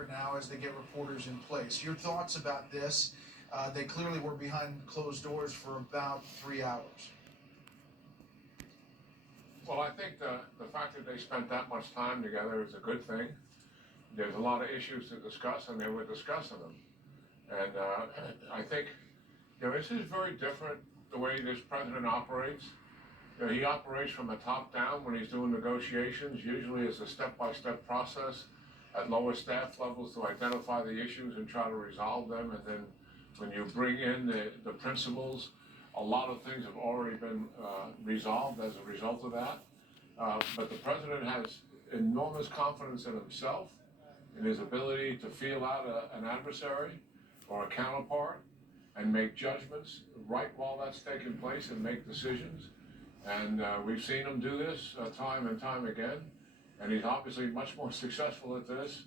longer now as they get reporters in place. Your thoughts about this? They clearly were behind closed doors for about 3 hours. Well, I think the fact that they spent that much time together is a good thing. There's a lot of issues to discuss, and they were discussing them. And I think, this is very different the way this president operates. He operates from the top down when he's doing negotiations. Usually it's a step-by-step process at lower staff levels to identify the issues and try to resolve them. And then when you bring in the principals, a lot of things have already been resolved as a result of that. But the president has enormous confidence in himself, in his ability to feel out an adversary or a counterpart and make judgments right while that's taking place and make decisions. And we've seen him do this time and time again. And he's obviously much more successful at this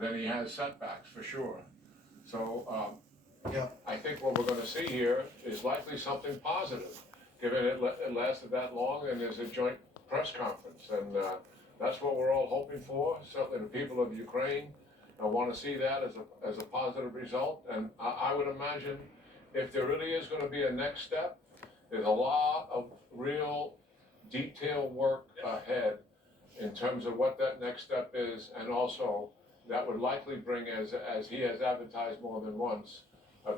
than he has setbacks, for sure. So I think what we're going to see here is likely something positive, given it lasted that long and there's a joint press conference. And that's what we're all hoping for. Certainly the people of Ukraine want to see that as a positive result. And I would imagine if there really is going to be a next step, there's a lot of real detailed work ahead in terms of what that next step is, and also that would likely bring, as he has advertised more than once,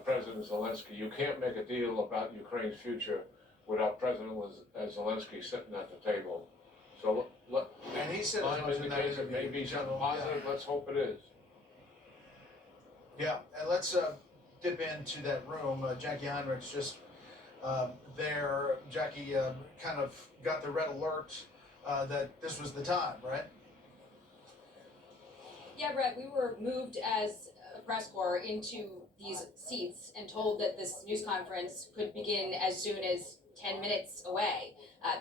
President Zelensky. You can't make a deal about Ukraine's future without President Zelensky sitting at the table. So and he said as much in that it may be something positive. Yeah. Let's hope it is. Yeah, and let's dip into that room. Jackie Heinrich's just there. Jackie kind of got the red alert that this was the time, right? Yeah, Brett, we were moved as a press corps into these seats and told that this news conference could begin as soon as 10 minutes away.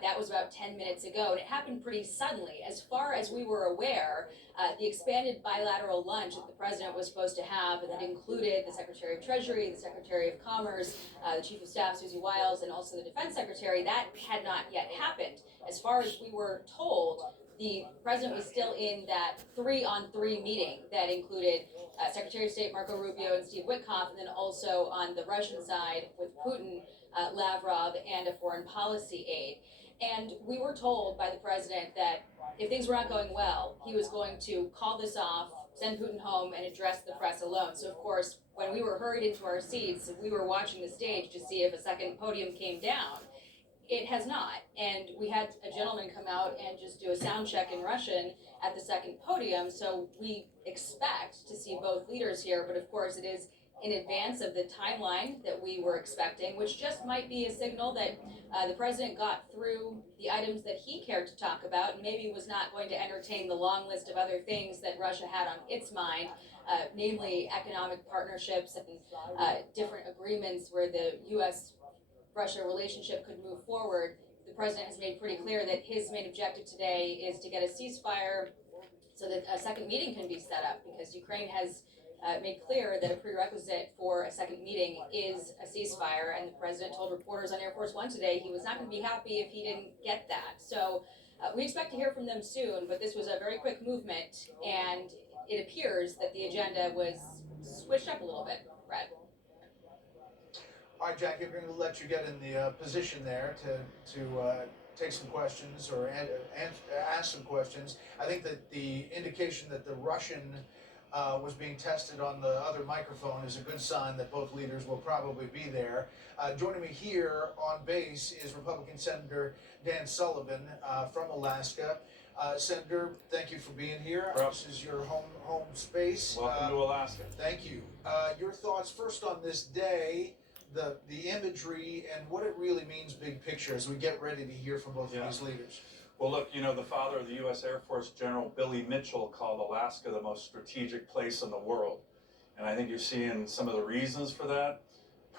That was about 10 minutes ago, and it happened pretty suddenly. As far as we were aware, the expanded bilateral lunch that the president was supposed to have, and that included the Secretary of Treasury, the Secretary of Commerce, the Chief of Staff, Susie Wiles, and also the Defense Secretary, that had not yet happened. As far as we were told, the president was still in that 3-on-3 meeting that included Secretary of State Marco Rubio and Steve Witkoff, and then also on the Russian side with Putin, Lavrov, and a foreign policy aide. And we were told by the president that if things were not going well, he was going to call this off, send Putin home, and address the press alone. So, of course, when we were hurried into our seats, we were watching the stage to see if a second podium came down. It has not. And we had a gentleman come out and just do a sound check in Russian at the second podium. So we expect to see both leaders here. But of course, it is in advance of the timeline that we were expecting, which just might be a signal that the president got through the items that he cared to talk about and maybe was not going to entertain the long list of other things that Russia had on its mind, namely economic partnerships and different agreements where the U.S.-Russia relationship could move forward. The president has made pretty clear that his main objective today is to get a ceasefire so that a second meeting can be set up, because Ukraine has made clear that a prerequisite for a second meeting is a ceasefire, and the president told reporters on Air Force One today he was not going to be happy if he didn't get that. So we expect to hear from them soon, but this was a very quick movement, and it appears that the agenda was switched up a little bit, Brad. All right, Jackie, I'm going to let you get in the position there to take some questions or ask some questions. I think that the indication that the Russian was being tested on the other microphone is a good sign that both leaders will probably be there. Joining me here on base is Republican Senator Dan Sullivan from Alaska. Senator, thank you for being here. This is your home space. Welcome to Alaska. Thank you. Your thoughts first on this day, the imagery, and what it really means big picture as we get ready to hear from both of these leaders. Well, look, the father of the U.S. Air Force, General Billy Mitchell, called Alaska the most strategic place in the world. And I think you're seeing some of the reasons for that.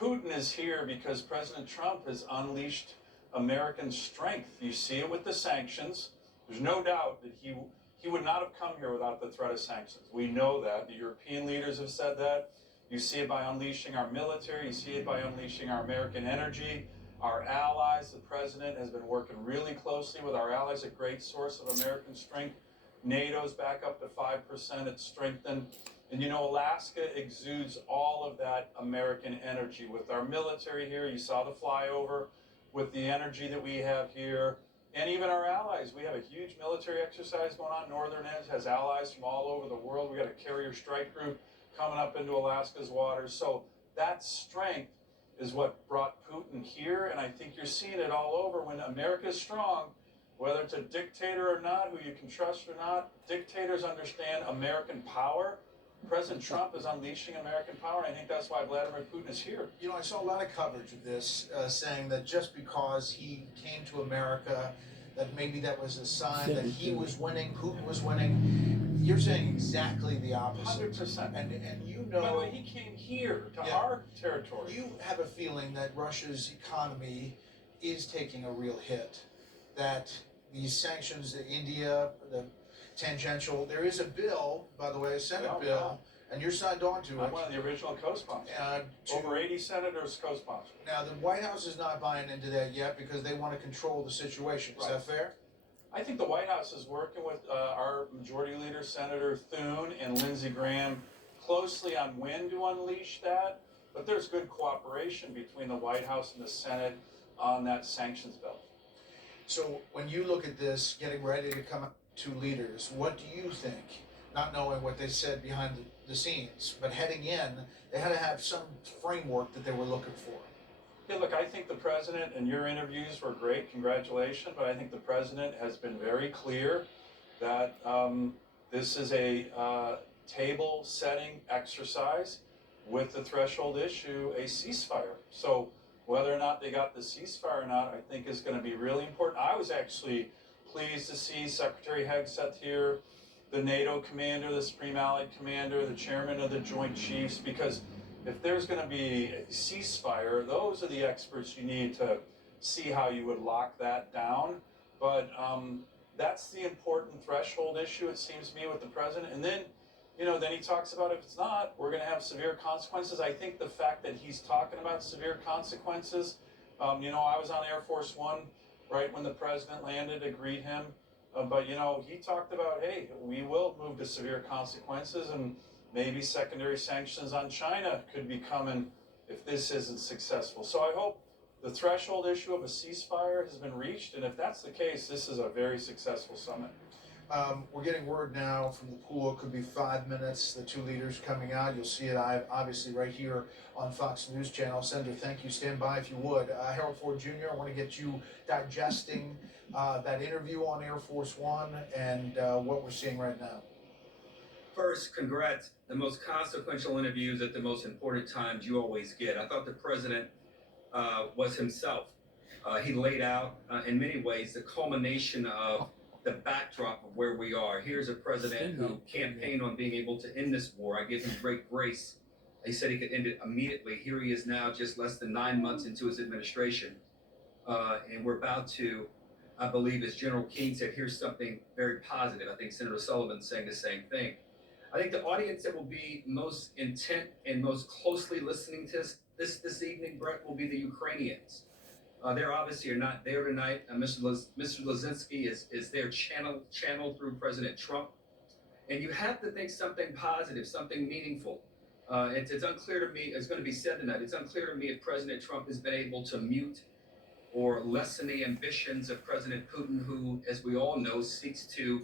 Putin is here because President Trump has unleashed American strength. You see it with the sanctions. There's no doubt that he would not have come here without the threat of sanctions. We know that. The European leaders have said that. You see it by unleashing our military. You see it by unleashing our American energy. Our allies, the president has been working really closely with our allies, a great source of American strength. NATO's back up to 5%. It's strengthened. And Alaska exudes all of that American energy. With our military here, you saw the flyover, with the energy that we have here, and even our allies. We have a huge military exercise going on. Northern Edge has allies from all over the world. We got a carrier strike group coming up into Alaska's waters. So that strength is what brought Putin here, and I think you're seeing it all over. When America is strong, whether it's a dictator or not, who you can trust or not, dictators understand American power. President Trump is unleashing American power, and I think that's why Vladimir Putin is here. I saw a lot of coverage of this, saying that just because he came to America, that maybe that was a sign that he was winning, Putin was winning. You're saying exactly the opposite. 100%. And By the way, he came here to our territory. You have a feeling that Russia's economy is taking a real hit, that these sanctions, India, the tangential, there is a bill, by the way, a Senate bill, and you're signed on to it. I'm one of the original co-sponsors. Over 80 senators co-sponsored. Now, the White House is not buying into that yet because they want to control the situation. Is that fair? I think the White House is working with our majority leader, Senator Thune, and Lindsey Graham closely on when to unleash that, but there's good cooperation between the White House and the Senate on that sanctions bill. So when you look at this, getting ready to come out to leaders, what do you think, not knowing what they said behind the scenes, but heading in, they had to have some framework that they were looking for? Yeah, look, I think the president, and your interviews were great, congratulations, but I think the president has been very clear that this is a table-setting exercise with the threshold issue, a ceasefire. So whether or not they got the ceasefire or not, I think is going to be really important. I was actually pleased to see Secretary Hegseth here, the NATO commander, the Supreme Allied Commander, the chairman of the Joint Chiefs, because if there's going to be a ceasefire, those are the experts you need to see how you would lock that down. But that's the important threshold issue, it seems to me, with the president. And then, then he talks about if it's not, we're going to have severe consequences. I think the fact that he's talking about severe consequences, I was on Air Force One right when the president landed to greet him. But he talked about, hey, we will move to severe consequences, and maybe secondary sanctions on China could be coming if this isn't successful. So I hope the threshold issue of a ceasefire has been reached, and if that's the case, this is a very successful summit. We're getting word now from the pool. It could be 5 minutes. The two leaders coming out. You'll see it obviously right here on Fox News Channel. Senator, thank you. Stand by if you would. Harold Ford Jr., I want to get you digesting that interview on Air Force One and what we're seeing right now. First, congrats. The most consequential interviews at the most important times you always get. I thought the president was himself. He laid out, in many ways, the culmination of the backdrop of where we are. Here's a president who campaigned on being able to end this war. I give him great grace. He said he could end it immediately. Here he is now, just less than 9 months into his administration. And we're about to, I believe, as General Keane said, here's something very positive. I think Senator Sullivan's saying the same thing. I think the audience that will be most intent and most closely listening to this evening, Brett, will be the Ukrainians. They obviously are not there tonight. Mr. Lazinski is there channeled through President Trump. And you have to think something positive, something meaningful. It's unclear to me, it's going to be said tonight, it's unclear to me if President Trump has been able to mute or lessen the ambitions of President Putin, who, as we all know, seeks to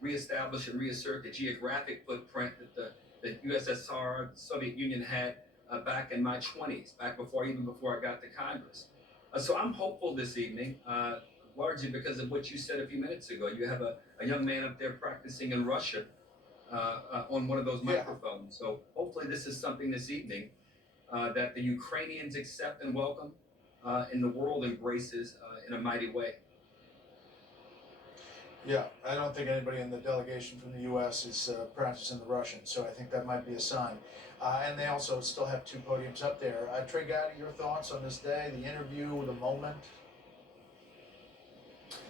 reestablish and reassert the geographic footprint that the USSR, the Soviet Union had back in my 20s, even before I got to Congress. So I'm hopeful this evening, largely because of what you said a few minutes ago. You have a young man up there practicing in Russia on one of those microphones. So hopefully this is something this evening that the Ukrainians accept and welcome, and the world embraces in a mighty way. Yeah, I don't think anybody in the delegation from the U.S. is practicing the Russian, so I think that might be a sign. And they also still have two podiums up there. Trey Gowdy, your thoughts on this day, the interview, the moment?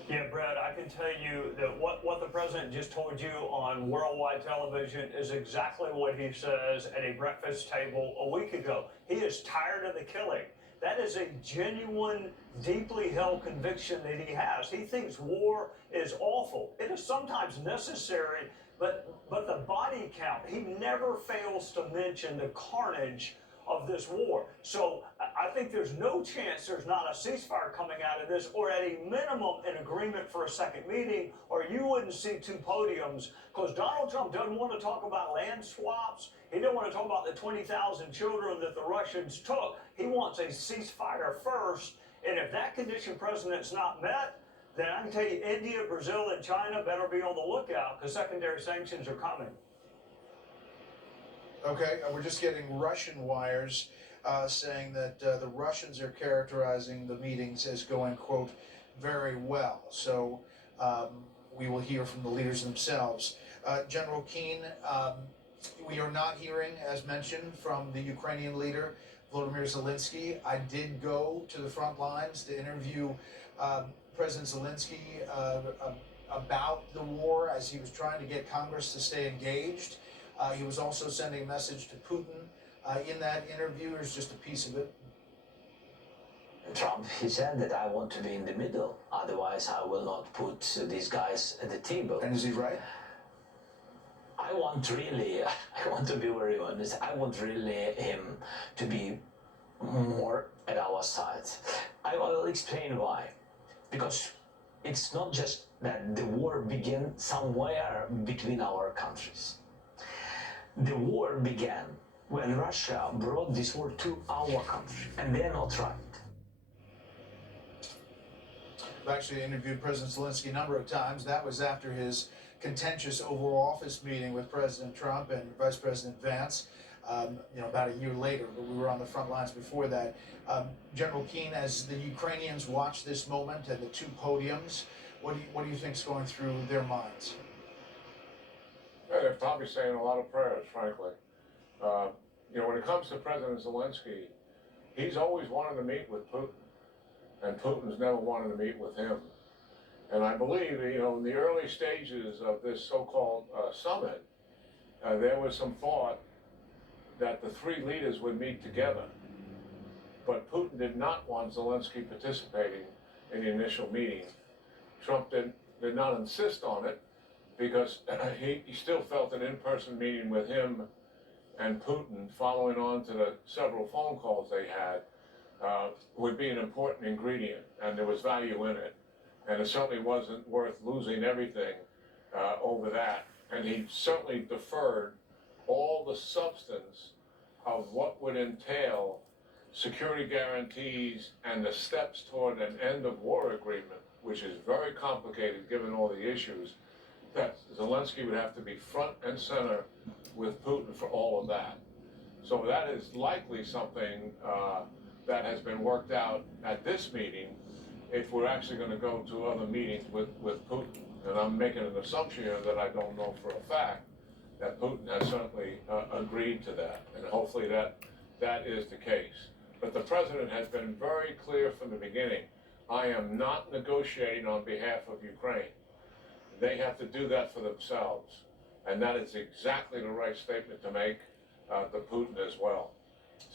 Yeah, Brett, I can tell you that what the president just told you on worldwide television is exactly what he says at a breakfast table a week ago. He is tired of the killing. That is a genuine, deeply held conviction that he has. He thinks war is awful. It is sometimes necessary But the body count, he never fails to mention the carnage of this war. So I think there's no chance there's not a ceasefire coming out of this, or at a minimum an agreement for a second meeting, or you wouldn't see two podiums, because Donald Trump doesn't want to talk about land swaps. He didn't want to talk about the 20,000 children that the Russians took. He wants a ceasefire first, and if that condition precedent's not met, then I can tell you India, Brazil, and China better be on the lookout, because secondary sanctions are coming. Okay, we're just getting Russian wires saying that the Russians are characterizing the meetings as going, quote, very well. So we will hear from the leaders themselves. General Keane, we are not hearing, as mentioned, from the Ukrainian leader, Volodymyr Zelensky. I did go to the front lines to interview President Zelensky about the war as he was trying to get Congress to stay engaged. He was also sending a message to Putin. In that interview, here's just a piece of it. Trump, he said that I want to be in the middle, otherwise I will not put these guys at the table. And is he right? I want to be very honest, I want really him to be more at our side. I will explain why. Because it's not just that the war began somewhere between our countries. The war began when Russia brought this war to our country, and they're not right. I've actually interviewed President Zelensky a number of times. That was after his contentious Oval Office meeting with President Trump and Vice President Vance, about a year later, but we were on the front lines before that. General Keane, as the Ukrainians watch this moment and the two podiums, what do you think is going through their minds? Yeah, they're probably saying a lot of prayers, frankly. When it comes to President Zelensky, he's always wanted to meet with Putin, and Putin's never wanted to meet with him. And I believe, in the early stages of this so-called summit, there was some thought that the three leaders would meet together. But Putin did not want Zelensky participating in the initial meeting. Trump did not insist on it, because he still felt an in-person meeting with him and Putin, following on to the several phone calls they had, would be an important ingredient, and there was value in it. And it certainly wasn't worth losing everything over that. And he certainly deferred all the substance of what would entail security guarantees and the steps toward an end of war agreement, which is very complicated given all the issues, that Zelensky would have to be front and center with Putin for all of that. So that is likely something that has been worked out at this meeting, if we're actually going to go to other meetings with Putin. And I'm making an assumption here that I don't know for a fact, that Putin has certainly agreed to that, and hopefully that is the case. But the president has been very clear from the beginning, I am not negotiating on behalf of Ukraine. They have to do that for themselves. And that is exactly the right statement to make to Putin as well.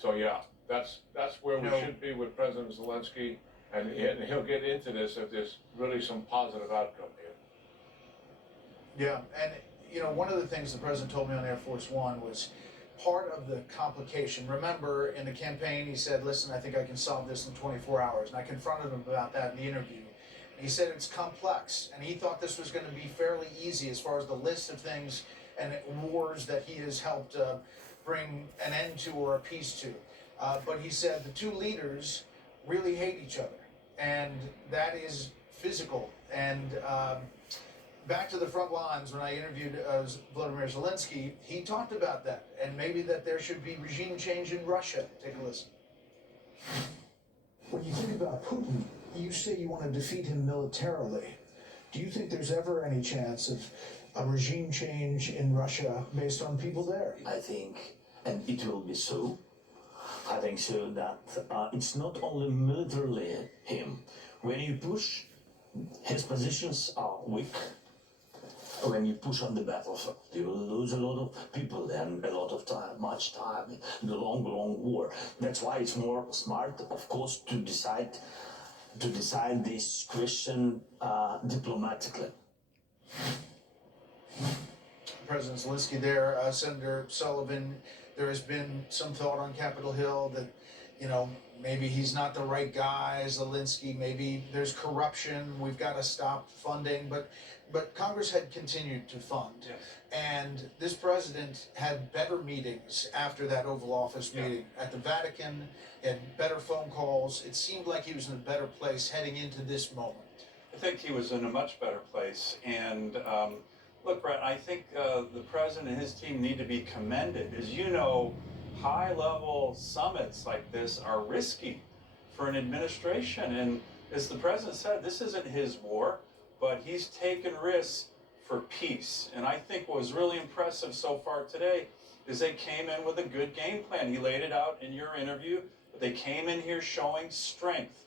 So yeah, that's where we should be with President Zelensky, and he'll get into this if there's really some positive outcome here. Yeah, and one of the things the president told me on Air Force One was part of the complication. Remember, in the campaign, he said, listen, I think I can solve this in 24 hours. And I confronted him about that in the interview. He said it's complex, and he thought this was going to be fairly easy as far as the list of things and wars that he has helped bring an end to or a peace to. But he said the two leaders really hate each other, and that is physical. And back to the front lines, when I interviewed Volodymyr Zelensky, he talked about that, and maybe that there should be regime change in Russia. Take a listen. When you think about Putin, you say you want to defeat him militarily. Do you think there's ever any chance of a regime change in Russia based on people there? I think, and it will be so, I think so that it's not only militarily him. When you push, his positions are weak. When you push on the battlefield, you will lose a lot of people and a lot of time, much time, in the long war. That's why it's more smart, of course, to decide this question diplomatically. President Zelensky there. Senator Sullivan, there has been some thought on Capitol Hill that, you know, maybe he's not the right guy, Zelensky. Maybe there's corruption. We've got to stop funding. But Congress had continued to fund. Yes. And this president had better meetings after that Oval Office Yeah. meeting at the Vatican, had better phone calls. It seemed like he was in a better place heading into this moment. I think he was in a much better place. And look, Brett, I think the president and his team need to be commended. As you know, high-level summits like this are risky for an administration. And as the president said, this isn't his war, but he's taken risks for peace. And I think what was really impressive so far today is they came in with a good game plan. He laid it out in your interview, but they came in here showing strength,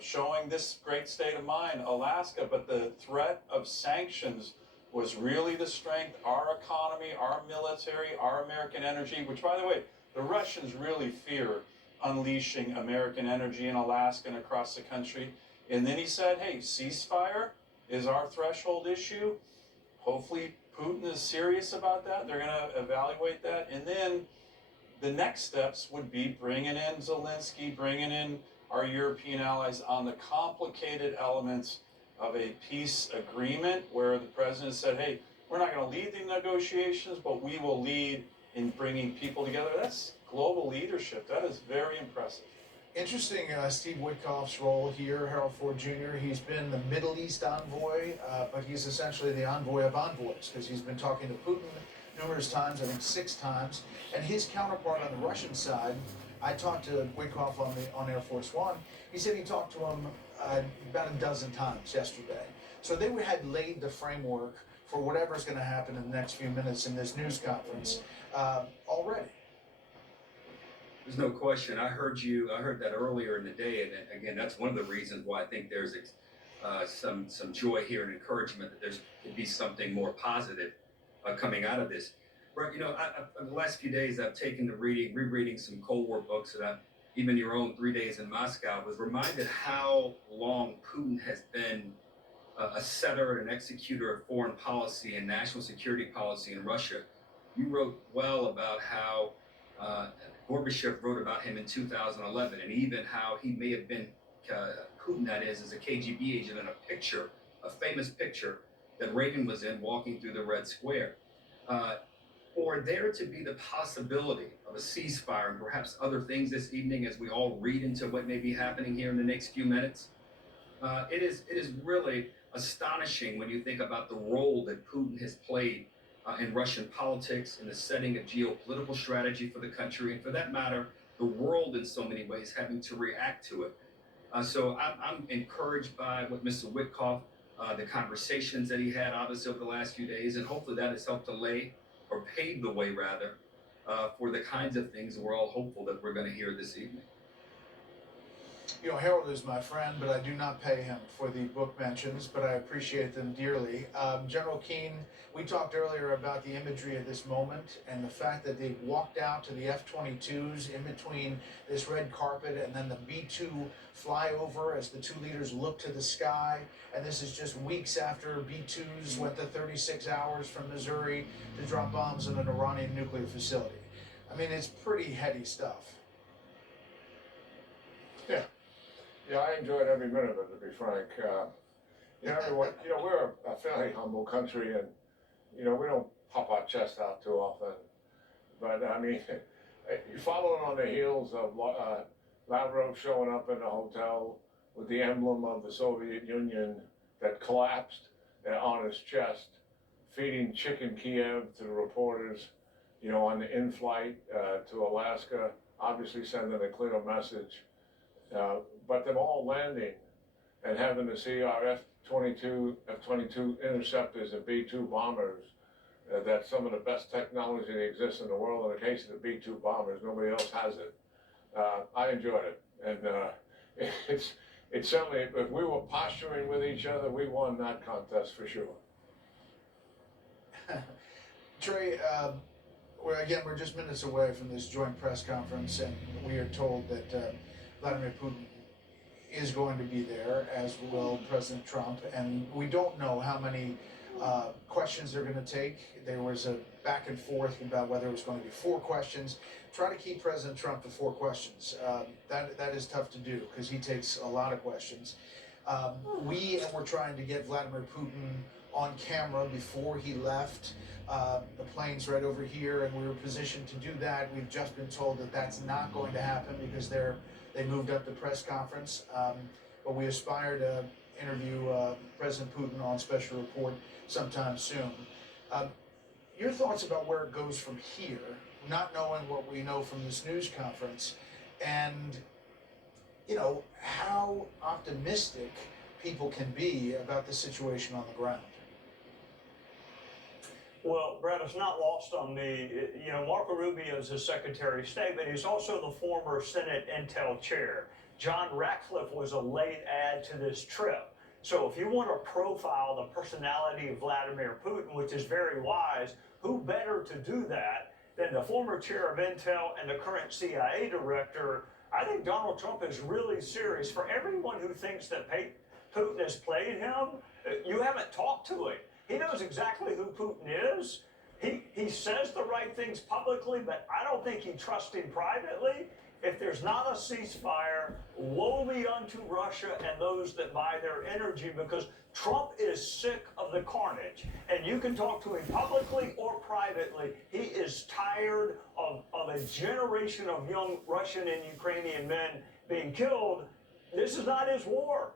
showing this great state of mind, Alaska, but the threat of sanctions was really the strength, our economy, our military, our American energy, which, by the way, the Russians really fear unleashing American energy in Alaska and across the country. And then he said, hey, ceasefire is our threshold issue. Hopefully Putin is serious about that. They're going to evaluate that. And then the next steps would be bringing in Zelensky, bringing in our European allies on the complicated elements of a peace agreement where the president said, hey, we're not going to lead the negotiations, but we will lead in bringing people together. That's global leadership. That is very impressive. Interesting, Steve Witkoff's role here, Harold Ford Jr. He's been the Middle East envoy, but he's essentially the envoy of envoys because he's been talking to Putin numerous times, I think 6 times. And his counterpart on the Russian side, I talked to Witkoff on Air Force One. He said he talked to him about a dozen times yesterday. So they had laid the framework for whatever's going to happen in the next few minutes in this news conference already. There's no question. I heard that earlier in the day, and again, that's one of the reasons why I think there's some joy here and encouragement that there's could be something more positive coming out of this. But you know, the last few days I've taken to rereading some Cold War books, and even your own 3 Days in Moscow. I was reminded how long Putin has been a setter and an executor of foreign policy and national security policy in Russia. You wrote well about how Gorbachev wrote about him in 2011, and even how he may have been, Putin that is, as a KGB agent in a famous picture that Reagan was in walking through the Red Square. For there to be the possibility of a ceasefire and perhaps other things this evening as we all read into what may be happening here in the next few minutes, it is really astonishing when you think about the role that Putin has played in Russian politics, in the setting of geopolitical strategy for the country, and for that matter, the world in so many ways having to react to it. So I'm encouraged by what Mr. Witkoff, the conversations that he had obviously over the last few days, and hopefully that has helped to pave the way rather, for the kinds of things we're all hopeful that we're going to hear this evening. You know, Harold is my friend, but I do not pay him for the book mentions, but I appreciate them dearly. General Keane, we talked earlier about the imagery of this moment and the fact that they walked out to the F-22s in between this red carpet and then the B-2 flyover as the 2 leaders look to the sky. And this is just weeks after B-2s went to 36 hours from Missouri to drop bombs on an Iranian nuclear facility. I mean, it's pretty heady stuff. Yeah, I enjoyed every minute of it, to be frank. We're a fairly humble country, and, we don't pop our chest out too often. But, I mean, following on the heels of Lavrov showing up in the hotel with the emblem of the Soviet Union that collapsed on his chest, feeding chicken Kiev to the reporters, on the in-flight to Alaska, obviously sending a clear message. But them all landing and having to see our F-22 interceptors and B-2 bombers, that's some of the best technology that exists in the world. In the case of the B-2 bombers, nobody else has it. I enjoyed it, and it's certainly, if we were posturing with each other, we won that contest for sure. Trey, we're just minutes away from this joint press conference, and we are told that Vladimir Putin is going to be there, as will President Trump, and we don't know how many questions they're going to take. There was a back and forth about whether it was going to be 4 questions. Try to keep President Trump to 4 questions. That is tough to do because he takes a lot of questions. We're trying to get Vladimir Putin on camera before he left. The plane's right over here, and we were positioned to do that. We've just been told that that's not going to happen because they moved up the press conference. But we aspire to interview President Putin on special report sometime soon. Your thoughts about where it goes from here, not knowing what we know from this news conference, and how optimistic people can be about the situation on the ground. Well, Brett, it's not lost on me. Marco Rubio is the Secretary of State, but he's also the former Senate Intel Chair. John Ratcliffe was a late add to this trip. So if you want to profile the personality of Vladimir Putin, which is very wise, who better to do that than the former chair of Intel and the current CIA director? I think Donald Trump is really serious. For everyone who thinks that Putin has played him, you haven't talked to him. He knows exactly who Putin is. He says the right things publicly, but I don't think he trusts him privately. If there's not a ceasefire, woe be unto Russia and those that buy their energy, because Trump is sick of the carnage. And you can talk to him publicly or privately. He is tired of a generation of young Russian and Ukrainian men being killed. This is not his war.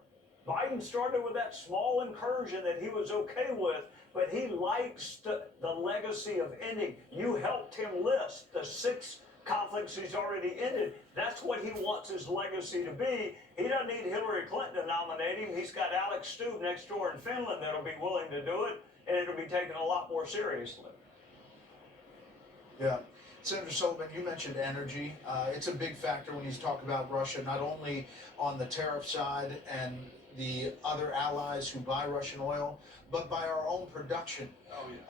Biden started with that small incursion that he was okay with, but he likes the legacy of ending. You helped him list the 6 conflicts he's already ended. That's what he wants his legacy to be. He doesn't need Hillary Clinton to nominate him. He's got Alex Stubb next door in Finland that'll be willing to do it, and it'll be taken a lot more seriously. Yeah. Senator Sullivan, you mentioned energy. It's a big factor when you talk about Russia, not only on the tariff side and the other allies who buy Russian oil, but by our own production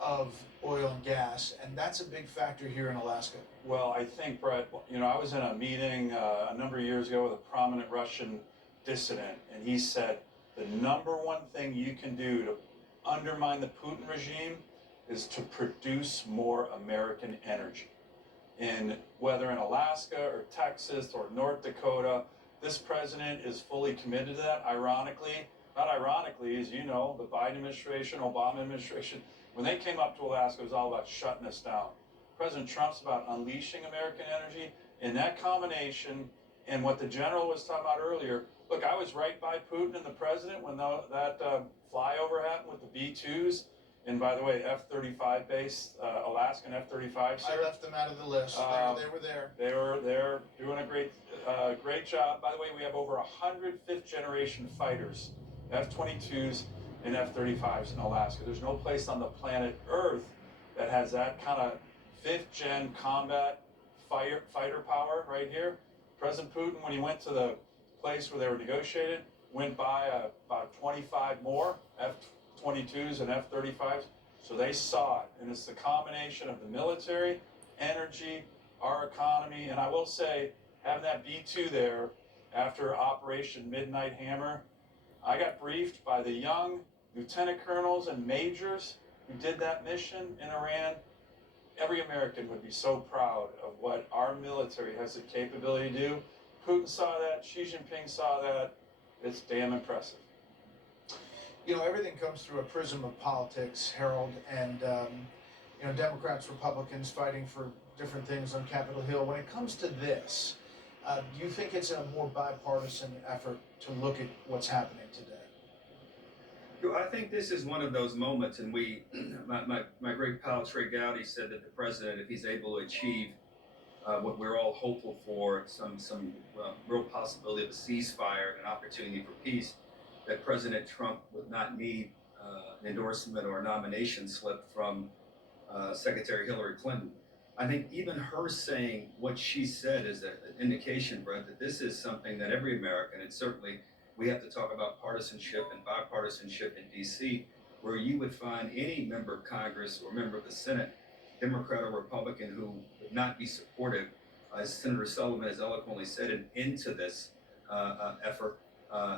of oil and gas. And that's a big factor here in Alaska. Well, I think, Brett, I was in a meeting a number of years ago with a prominent Russian dissident, and he said the number one thing you can do to undermine the Putin regime is to produce more American energy. And whether in Alaska or Texas or North Dakota, this president is fully committed to that. Not ironically, as you know, the Biden administration, Obama administration, when they came up to Alaska, it was all about shutting us down. President Trump's about unleashing American energy, and that combination, and what the general was talking about earlier. Look, I was right by Putin and the president when that flyover happened with the B-2s. And by the way, F-35 base, Alaskan F-35s. I left them out of the list. They were there. They're doing a great job. By the way, we have over 100 fifth-generation fighters, F-22s and F-35s in Alaska. There's no place on the planet Earth that has that kind of fifth-gen combat fighter power right here. President Putin, when he went to the place where they were negotiated, went by about 25 more F-22s and F-35s. So they saw it, and it's the combination of the military, energy, our economy, and I will say, having that B-2 there after Operation Midnight Hammer, I got briefed by the young lieutenant colonels and majors who did that mission in Iran. Every American would be so proud of what our military has the capability to do. Putin saw that, Xi Jinping saw that. It's damn impressive. Everything comes through a prism of politics, Harold, and Democrats, Republicans fighting for different things on Capitol Hill. When it comes to this, do you think it's a more bipartisan effort to look at what's happening today? I think this is one of those moments, and my great pal Trey Gowdy said that the president, if he's able to achieve what we're all hopeful for, some real possibility of a ceasefire, an opportunity for peace, that President Trump would not need an endorsement or a nomination slip from Secretary Hillary Clinton. I think even her saying what she said is an indication, Brett, that this is something that every American, and certainly we have to talk about partisanship and bipartisanship in D.C., where you would find any member of Congress or member of the Senate, Democrat or Republican, who would not be supportive, as Senator Sullivan has eloquently said, into this effort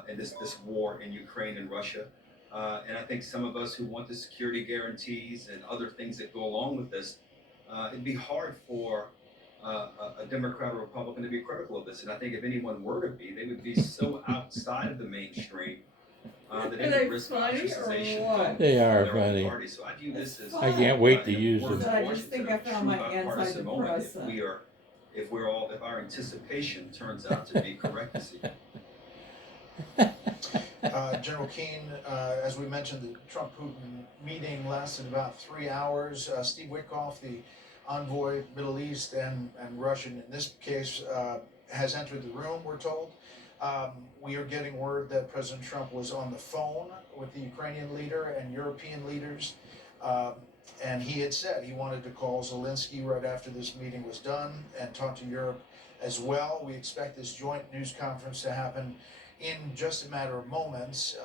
and this war in Ukraine and Russia. And I think some of us who want the security guarantees and other things that go along with this, it'd be hard for a Democrat or Republican to be critical of this. And I think if anyone were to be, they would be so outside of the mainstream that they Are would they risk funny or ostracization what? from They are their own funny. party. So I view this as I can't wait to in the use words them. of But I just think Washington, I a found my true bipartisan moment if antidepressant. if our anticipation turns out to be correct this evening. General Keane, as we mentioned, the Trump-Putin meeting lasted about 3 hours. Steve Witkoff, the envoy, Middle East and Russian in this case, has entered the room, we're told. We are getting word that President Trump was on the phone with the Ukrainian leader and European leaders. And he had said he wanted to call Zelensky right after this meeting was done and talk to Europe as well. We expect this joint news conference to happen in just a matter of moments.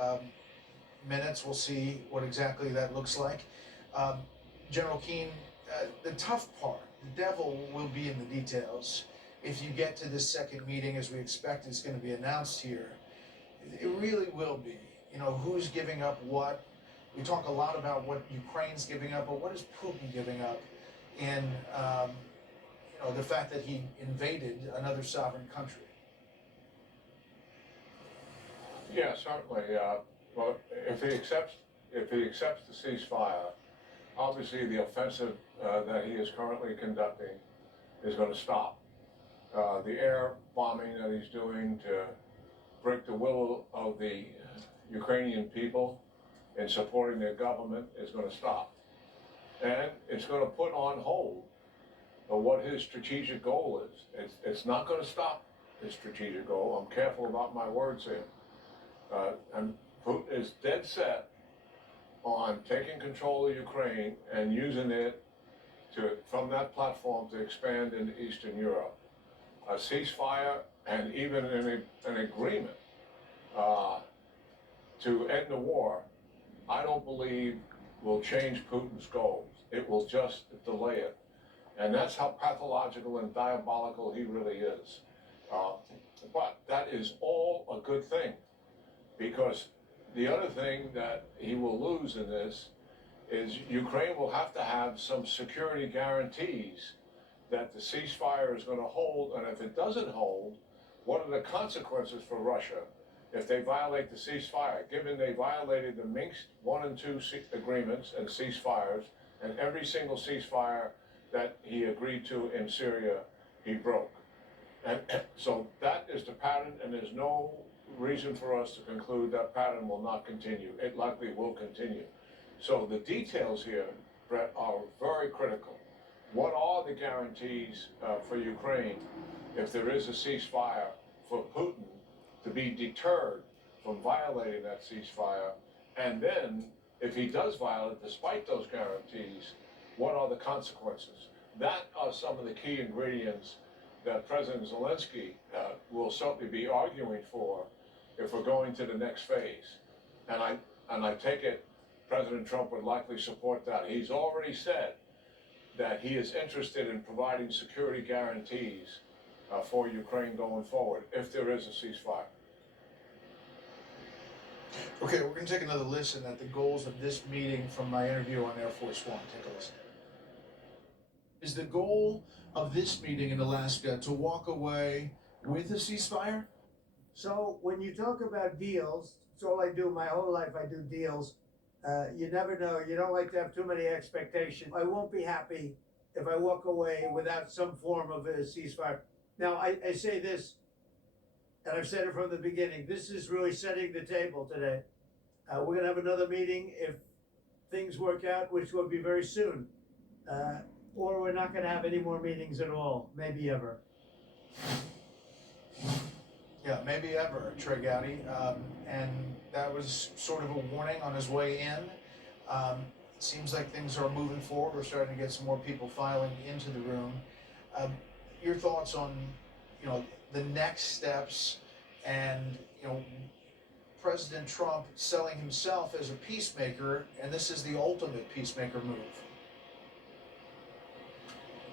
Minutes, we'll see what exactly that looks like. General Keane, the tough part, the devil will be in the details. If you get to this second meeting, as we expect it's going to be announced here, it really will be. You know, who's giving up what? We talk a lot about what Ukraine's giving up, but what is Putin giving up in the fact that he invaded another sovereign country? Yeah, certainly. Well, if he accepts the ceasefire, obviously the offensive that he is currently conducting is going to stop. The air bombing that he's doing to break the will of the Ukrainian people in supporting their government is going to stop. And it's going to put on hold what his strategic goal is. It's not going to stop his strategic goal. I'm careful about my words here. And Putin is dead set on taking control of Ukraine and using it from that platform to expand into Eastern Europe. A ceasefire and even an agreement to end the war, I don't believe will change Putin's goals. It will just delay it. And that's how pathological and diabolical he really is. But that is all a good thing, because the other thing that he will lose in this is Ukraine will have to have some security guarantees that the ceasefire is going to hold, and if it doesn't hold, what are the consequences for Russia if they violate the ceasefire, given they violated the Minsk 1 and 2 agreements and ceasefires, and every single ceasefire that he agreed to in Syria, he broke. And so that is the pattern, and there's no reason for us to conclude that pattern will not continue. It likely will continue. So the details here, Brett, are very critical. What are the guarantees for Ukraine if there is a ceasefire for Putin to be deterred from violating that ceasefire? And then, if he does violate, despite those guarantees, what are the consequences? That are some of the key ingredients that President Zelensky will certainly be arguing for if we're going to the next phase. And I take it President Trump would likely support that. He's already said that he is interested in providing security guarantees for Ukraine going forward if there is a ceasefire. Okay, we're going to take another listen at the goals of this meeting from my interview on Air Force One. Take a listen. Is the goal of this meeting in Alaska to walk away with a ceasefire? So when you talk about deals, it's all I do my whole life. I do deals. You never know. You don't like to have too many expectations. I won't be happy if I walk away without some form of a ceasefire. Now, I say this, and I've said it from the beginning. This is really setting the table today. We're going to have another meeting if things work out, which will be very soon. Or we're not going to have any more meetings at all, maybe ever. Yeah, maybe ever, Trey Gowdy. And that was sort of a warning on his way in. It seems like things are moving forward. We're starting to get some more people filing into the room. Your thoughts on, the next steps and, President Trump selling himself as a peacemaker, and this is the ultimate peacemaker move.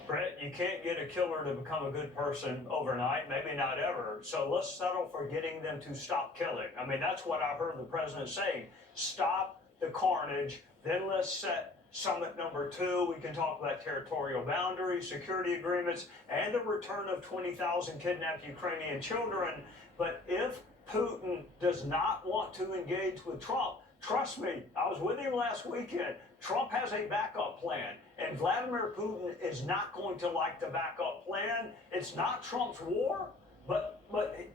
Brett, you can't get a killer to become a good person overnight, maybe not ever. So let's settle for getting them to stop killing. I mean, that's what I heard the president saying. Stop the carnage, then let's set summit number 2. We can talk about territorial boundaries, security agreements, and the return of 20,000 kidnapped Ukrainian children. But if Putin does not want to engage with Trump, trust me, I was with him last weekend. Trump has a backup plan, and Vladimir Putin is not going to like the backup plan. It's not Trump's war, but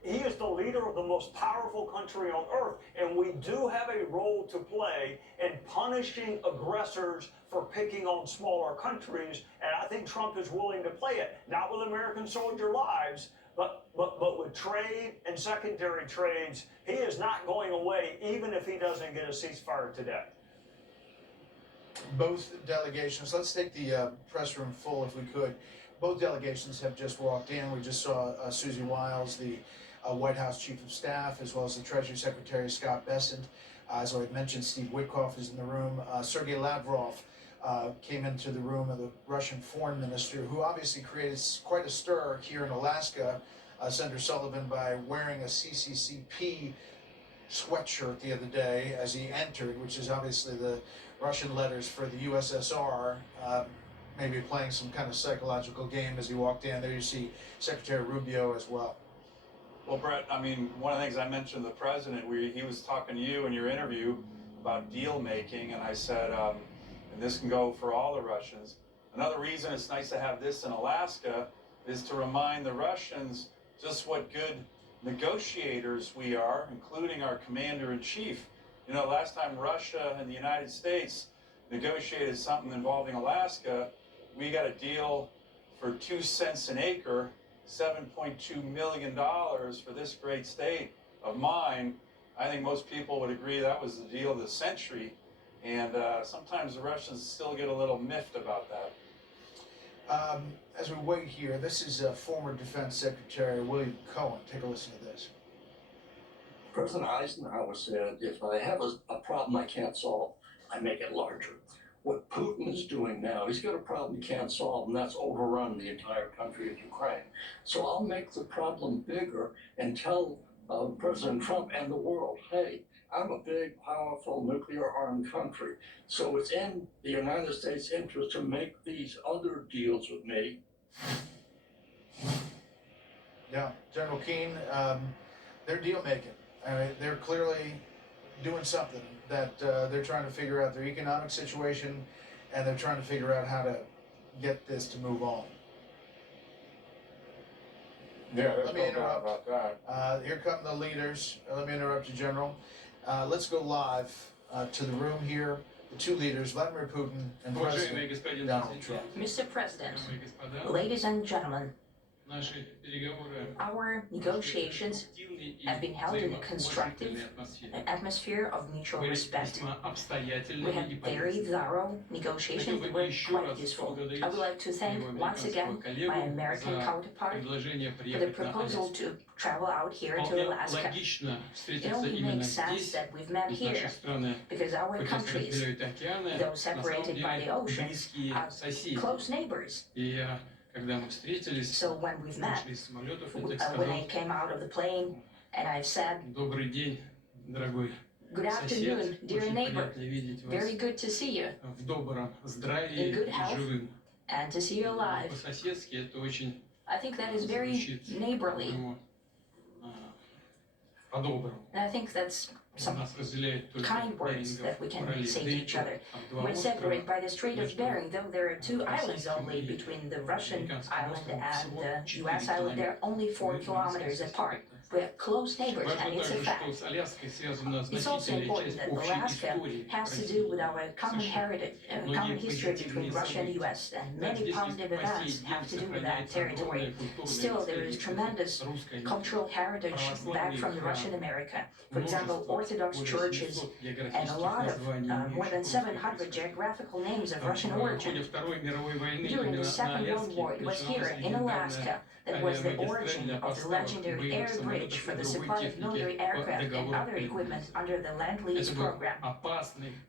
he is the leader of the most powerful country on earth, and we do have a role to play in punishing aggressors for picking on smaller countries, and I think Trump is willing to play it, not with American soldier lives, but with trade and secondary trades. He is not going away, even if he doesn't get a ceasefire today. Both delegations, let's take the press room full if we could. Both delegations have just walked in. We just saw Susie Wiles, the White House Chief of Staff, as well as the Treasury Secretary Scott Bessent. As I mentioned, Steve Witkoff is in the room. Sergei Lavrov came into the room, of the Russian Foreign Minister, who obviously created quite a stir here in Alaska. Senator Sullivan, by wearing a CCCP sweatshirt the other day as he entered, which is obviously the Russian letters for the USSR, maybe playing some kind of psychological game as he walked in. There you see Secretary Rubio as well. Well, Brett, I mean, one of the things I mentioned to the president, he was talking to you in your interview about deal making, and I said, and this can go for all the Russians, another reason it's nice to have this in Alaska is to remind the Russians just what good negotiators we are, including our commander-in-chief. You know, last time Russia and the United States negotiated something involving Alaska, we got a deal for 2 cents an acre, $7.2 million for this great state of mine. I think most people would agree that was the deal of the century, and sometimes the Russians still get a little miffed about that. As we wait here, this is former Defense Secretary William Cohen. Take a listen to this. President Eisenhower said, if I have a problem I can't solve, I make it larger. What Putin is doing now, he's got a problem he can't solve, and that's overrun the entire country of Ukraine. So I'll make the problem bigger and tell President Trump and the world, hey, I'm a big, powerful, nuclear-armed country. So it's in the United States' interest to make these other deals with me. Yeah, General Keane, they're deal making. I mean, they're clearly doing something that they're trying to figure out their economic situation, and they're trying to figure out how to get this to move on. Yeah, there's Let me no doubt interrupt. about that. Here come the leaders. Let me interrupt you, General. Let's go live to the room here. The two leaders, Vladimir Putin and President Donald Trump. Mr. President, ladies and gentlemen, our negotiations have been held in a constructive atmosphere of mutual respect. We had very thorough negotiations that were quite useful. I would like to thank once again my American counterpart for the proposal to travel out here to Alaska. It only makes sense that we've met here because our countries, though separated by the oceans, are close neighbors. So when we've met, when I came out of the plane and I've said, good afternoon, dear neighbor, very good to see you, in good health, and to see you alive. I think that is very neighborly. And I think that's some kind words that we can say to each other. We're separated by the Strait of Bering, though there are 2 islands only between the Russian island and the US island. They're only 4 kilometers apart. We're close neighbors, and it's a fact. It's also important that Alaska has to do with our common heritage, common history between Russia and the US, and many positive events have to do with that territory. Still, there is tremendous cultural heritage back from the Russian America. For example, Orthodox churches and a lot of, more than 700 geographical names of Russian origin. During the Second World War, it was here in Alaska that was the origin of the legendary air bridge for the supply of military aircraft and other equipment under the Lend-Lease program.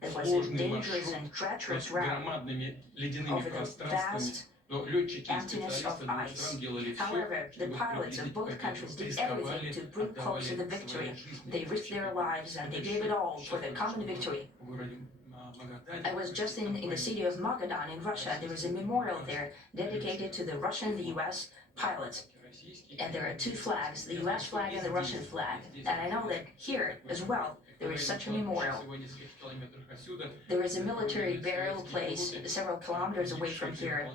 It was a dangerous and treacherous route over the vast emptiness of ice. However, the pilots of both countries did everything to bring closer the victory. They risked their lives and they gave it all for the common victory. I was just in the city of Magadan in Russia. There is a memorial there dedicated to the Russian and the US pilots. And there are two flags, the US flag and the Russian flag. And I know that here as well, there is such a memorial. There is a military burial place several kilometers away from here.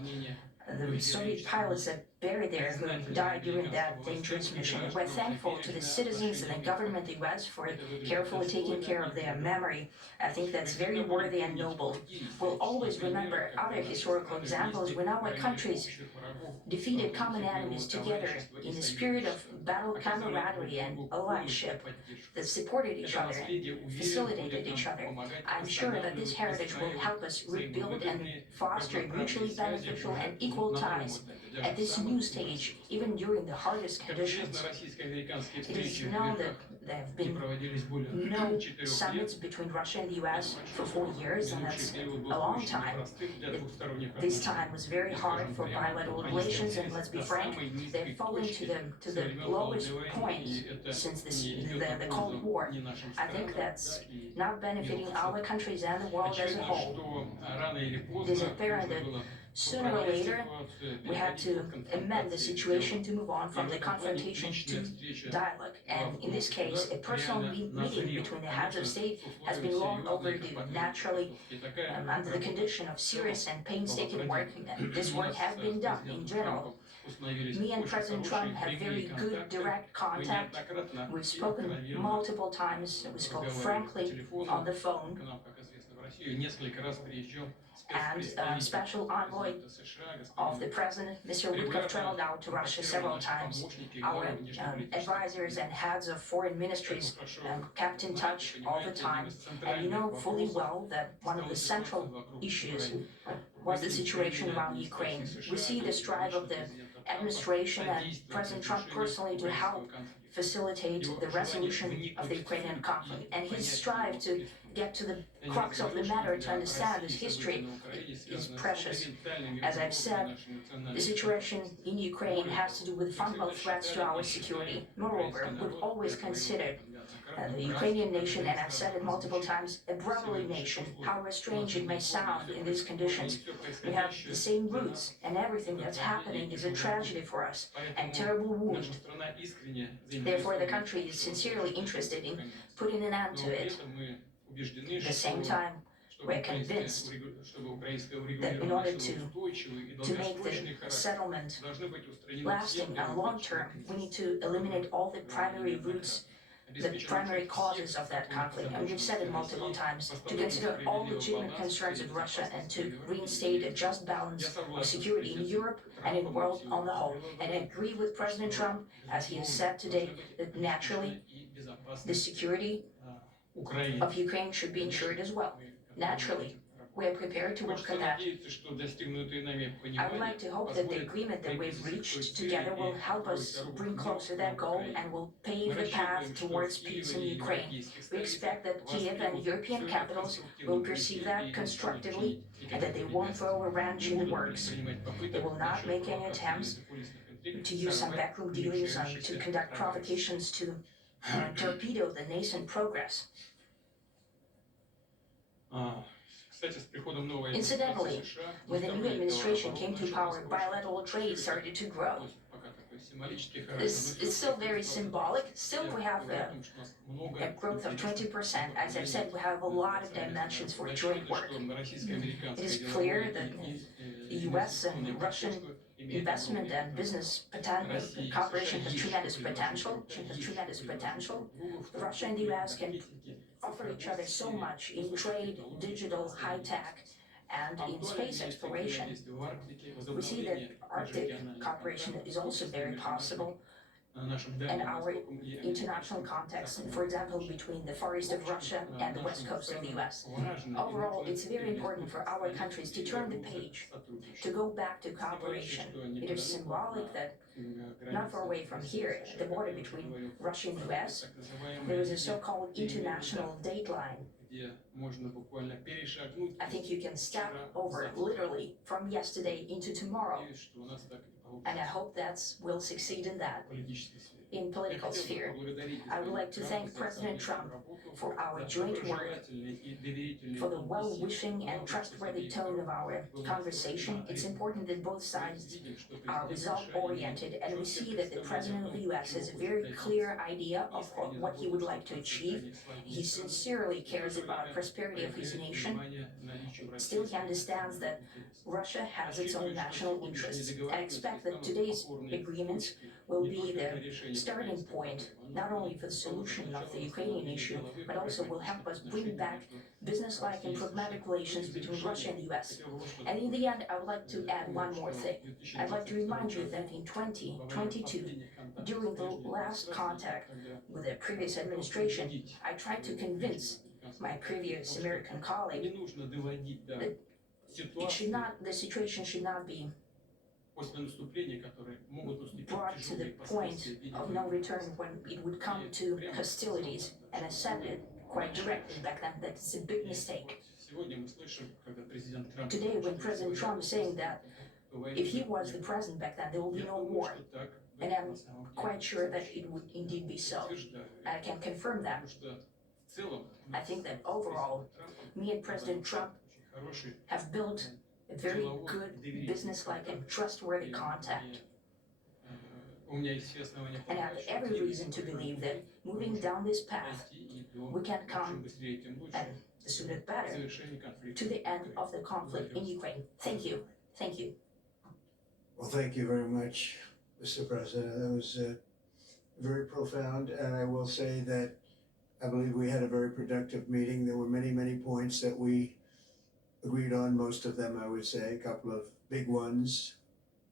The Soviet pilots that buried there who died during that dangerous mission. We're thankful to the citizens and the government of the US for carefully taking care of their memory. I think that's very worthy and noble. We'll always remember other historical examples when our countries defeated common enemies together in the spirit of battle camaraderie and allyship that supported each other and facilitated each other. I'm sure that this heritage will help us rebuild and foster mutually beneficial and equal ties at this new stage, even during the hardest conditions. It is known that there have been no summits between Russia and the US for 4 years, and that's a long time. This time was very hard for bilateral relations, and let's be frank, they've fallen to the lowest point since the Cold War. I think that's not benefiting our countries and the world as a whole. It is apparent that sooner or later, we had to amend the situation to move on from the confrontation to dialogue. And in this case, a personal meeting between the heads of state has been long overdue. Naturally, under the condition of serious and painstaking work, and this work has been done in general. Me and President Trump had very good direct contact. We've spoken multiple times. We spoke frankly on the phone. And special envoy of the president, Mr. Witkoff, traveled out to Russia several times. Our advisors and heads of foreign ministries kept in touch all the time. And you know fully well that one of the central issues was the situation around Ukraine. We see the strive of the administration and President Trump personally to help facilitate the resolution of the Ukrainian conflict. And his strive to get to the crux of the matter, to understand this history, is precious. As I've said, the situation in Ukraine has to do with fundamental threats to our security. Moreover, we've always considered the Ukrainian nation, and I've said it multiple times, a brotherly nation, however strange it may sound in these conditions. We have the same roots, and everything that's happening is a tragedy for us and terrible wound. Therefore, the country is sincerely interested in putting an end to it. At the same time, we're convinced that in order to make the settlement lasting and long-term, we need to eliminate all the primary roots, the primary causes of that conflict. And we've said it multiple times, to consider all legitimate concerns of Russia and to reinstate a just balance of security in Europe and in the world on the whole. And I agree with President Trump, as he has said today, that naturally the security of Ukraine should be ensured as well. Naturally, we are prepared to work on that. I would like to hope that the agreement that we've reached together will help us bring closer that goal and will pave the path towards peace in Ukraine. We expect that Kiev and European capitals will perceive that constructively and that they won't throw a wrench in the works. They will not make any attempts to use some backroom dealings to conduct provocations to torpedo the nascent progress. Incidentally, when the new administration came to power, bilateral trade started to grow. It's still very symbolic. Still, we have a growth of 20%. As I've said, we have a lot of dimensions for joint work. It is clear that the US and Russian investment and business cooperation has tremendous potential. Russia and the US can offer each other so much in trade, digital, high-tech, and in space exploration. We see that Arctic cooperation is also very possible, and our international context, for example, between the Far East of Russia and the West Coast of the US. Overall, it's very important for our countries to turn the page, to go back to cooperation. It is symbolic that not far away from here, at the border between Russia and the US, there is a so-called international date line I think you can step over literally from yesterday into tomorrow. And I hope that we'll succeed in that in political sphere. I would like to thank President Trump for our joint work, for the well-wishing and trustworthy tone of our conversation. It's important that both sides are result-oriented, and we see that the President of the US has a very clear idea of what he would like to achieve. He sincerely cares about the prosperity of his nation. Still, he understands that Russia has its own national interests, and expect that today's agreements will be the starting point, not only for the solution of the Ukrainian issue, but also will help us bring back business-like and pragmatic relations between Russia and the US. And in the end, I would like to add one more thing. I'd like to remind you that in 2022, during the last contact with the previous administration, I tried to convince my previous American colleague that the situation should not be brought to the point of no return when it would come to hostilities, and I said it quite directly back then that it's a big mistake. Today, when President Trump is saying that if he was the president back then, there will be no war, and I'm quite sure that it would indeed be so. I can confirm that. I think that overall, me and President Trump have built a very good business-like and trustworthy contact. And I have every reason to believe that moving down this path, we can come, and the sooner the better, to the end of the conflict in Ukraine. Thank you. Thank you. Well, thank you very much, Mr. President. That was very profound, and I will say that I believe we had a very productive meeting. There were many, many points that we agreed on, most of them, I would say, a couple of big ones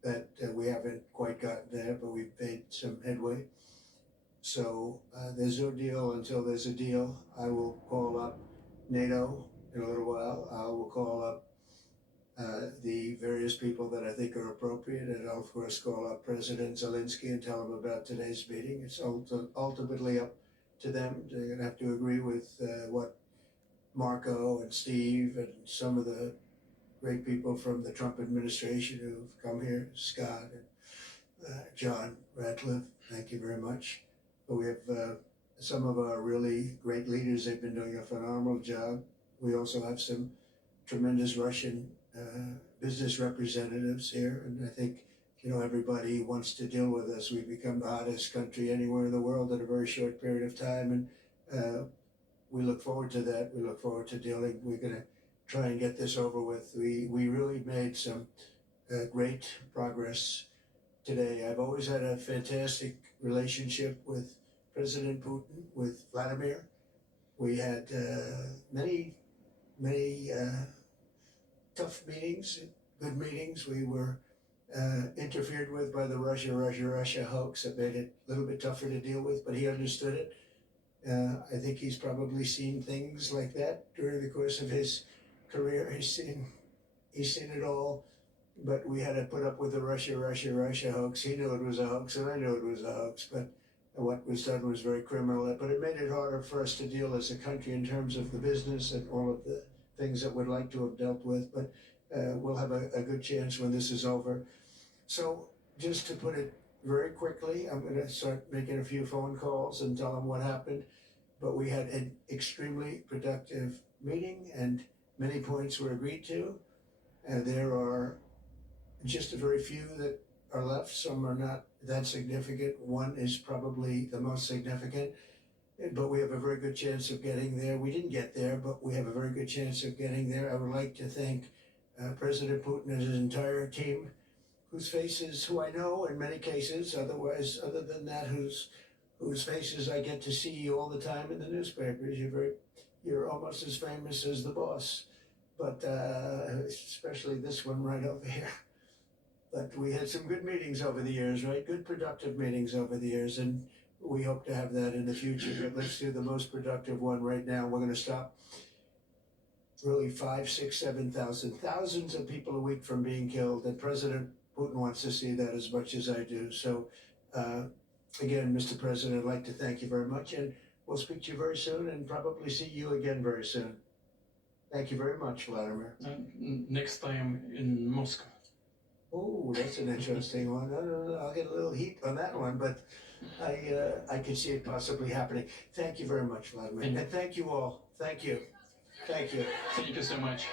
that we haven't quite gotten there, but we've made some headway. So there's no deal until there's a deal. I will call up NATO in a little while. I will call up the various people that I think are appropriate, and I'll of course call up President Zelensky and tell him about today's meeting. It's ultimately up to them. They're going to have to agree with what Marco and Steve and some of the great people from the Trump administration who've come here, Scott and John Ratcliffe, thank you very much. But we have some of our really great leaders. They've been doing a phenomenal job. We also have some tremendous Russian business representatives here, and I think, you know, everybody wants to deal with us. We've become the hottest country anywhere in the world in a very short period of time, and we look forward to that. We look forward to dealing. We're going to try and get this over with. We really made some great progress today. I've always had a fantastic relationship with President Putin, with Vladimir. We had many tough meetings, good meetings. We were interfered with by the Russia hoax that made it a little bit tougher to deal with, but he understood it. I think he's probably seen things like that during the course of his career. He's seen it all, but we had to put up with the Russia hoax. He knew it was a hoax, and I knew it was a hoax, but what was done was very criminal. But it made it harder for us to deal as a country in terms of the business and all of the things that we'd like to have dealt with, but we'll have a good chance when this is over. So just to put it very quickly, I'm going to start making a few phone calls and tell them what happened. But we had an extremely productive meeting, and many points were agreed to. And there are just a very few that are left. Some are not that significant. One is probably the most significant, but we have a very good chance of getting there. We didn't get there, but we have a very good chance of getting there. I would like to thank President Putin and his entire team, whose faces, who I know in many cases, otherwise, other than that, whose faces I get to see all the time in the newspapers. You're almost as famous as the boss, but especially this one right over here. But we had some good meetings over the years, right? Good productive meetings over the years, and we hope to have that in the future. But let's do the most productive one right now. We're going to stop really 5, 6, 7,000, thousands of people a week from being killed, and President Putin wants to see that as much as I do. So again, Mr. President, I'd like to thank you very much, and we'll speak to you very soon and probably see you again very soon. Thank you very much, Vladimir. Next time in Moscow. Oh, that's an interesting one. I don't know, I'll get a little heat on that one, but I can see it possibly happening. Thank you very much, Vladimir. And thank you all. Thank you. Thank you. Thank you so much.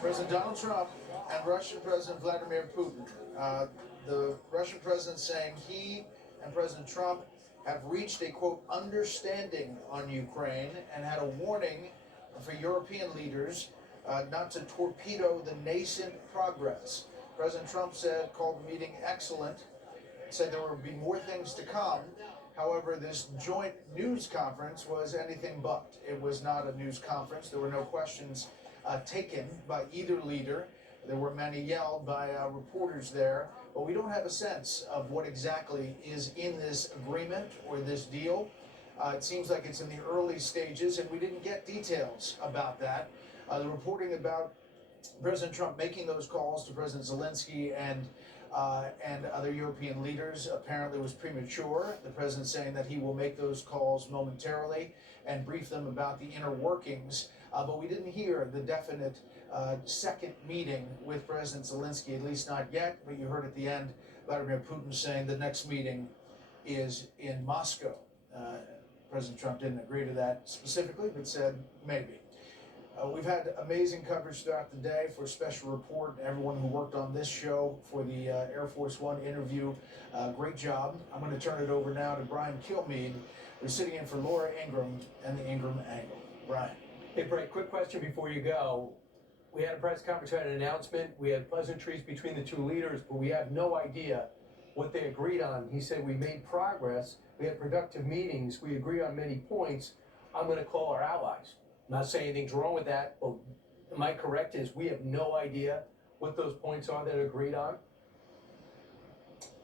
President Donald Trump and Russian President Vladimir Putin. The Russian president saying he and President Trump have reached a, quote, understanding on Ukraine and had a warning for European leaders not to torpedo the nascent progress. President Trump called the meeting excellent, said there would be more things to come. However, this joint news conference was anything but. It was not a news conference. There were no questions taken by either leader. There were many yelled by reporters there, but we don't have a sense of what exactly is in this agreement or this deal. It seems like it's in the early stages, and we didn't get details about that. The reporting about President Trump making those calls to President Zelensky and other European leaders apparently was premature. The president saying that he will make those calls momentarily and brief them about the inner workings. But we didn't hear the definite second meeting with President Zelensky, at least not yet. But you heard at the end Vladimir Putin saying the next meeting is in Moscow. President Trump didn't agree to that specifically, but said maybe. We've had amazing coverage throughout the day for a special report. Everyone who worked on this show for the Air Force One interview, great job. I'm going to turn it over now to Brian Kilmeade, who's sitting in for Laura Ingram and the Ingram Angle. Brian. Hey, Brett, quick question before you go. We had a press conference, we had an announcement, we had pleasantries between the two leaders, but we have no idea what they agreed on. He said we made progress, we had productive meetings, we agree on many points. I'm going to call our allies. I'm not saying anything's wrong with that, but am I correct? Is we have no idea what those points are that are agreed on?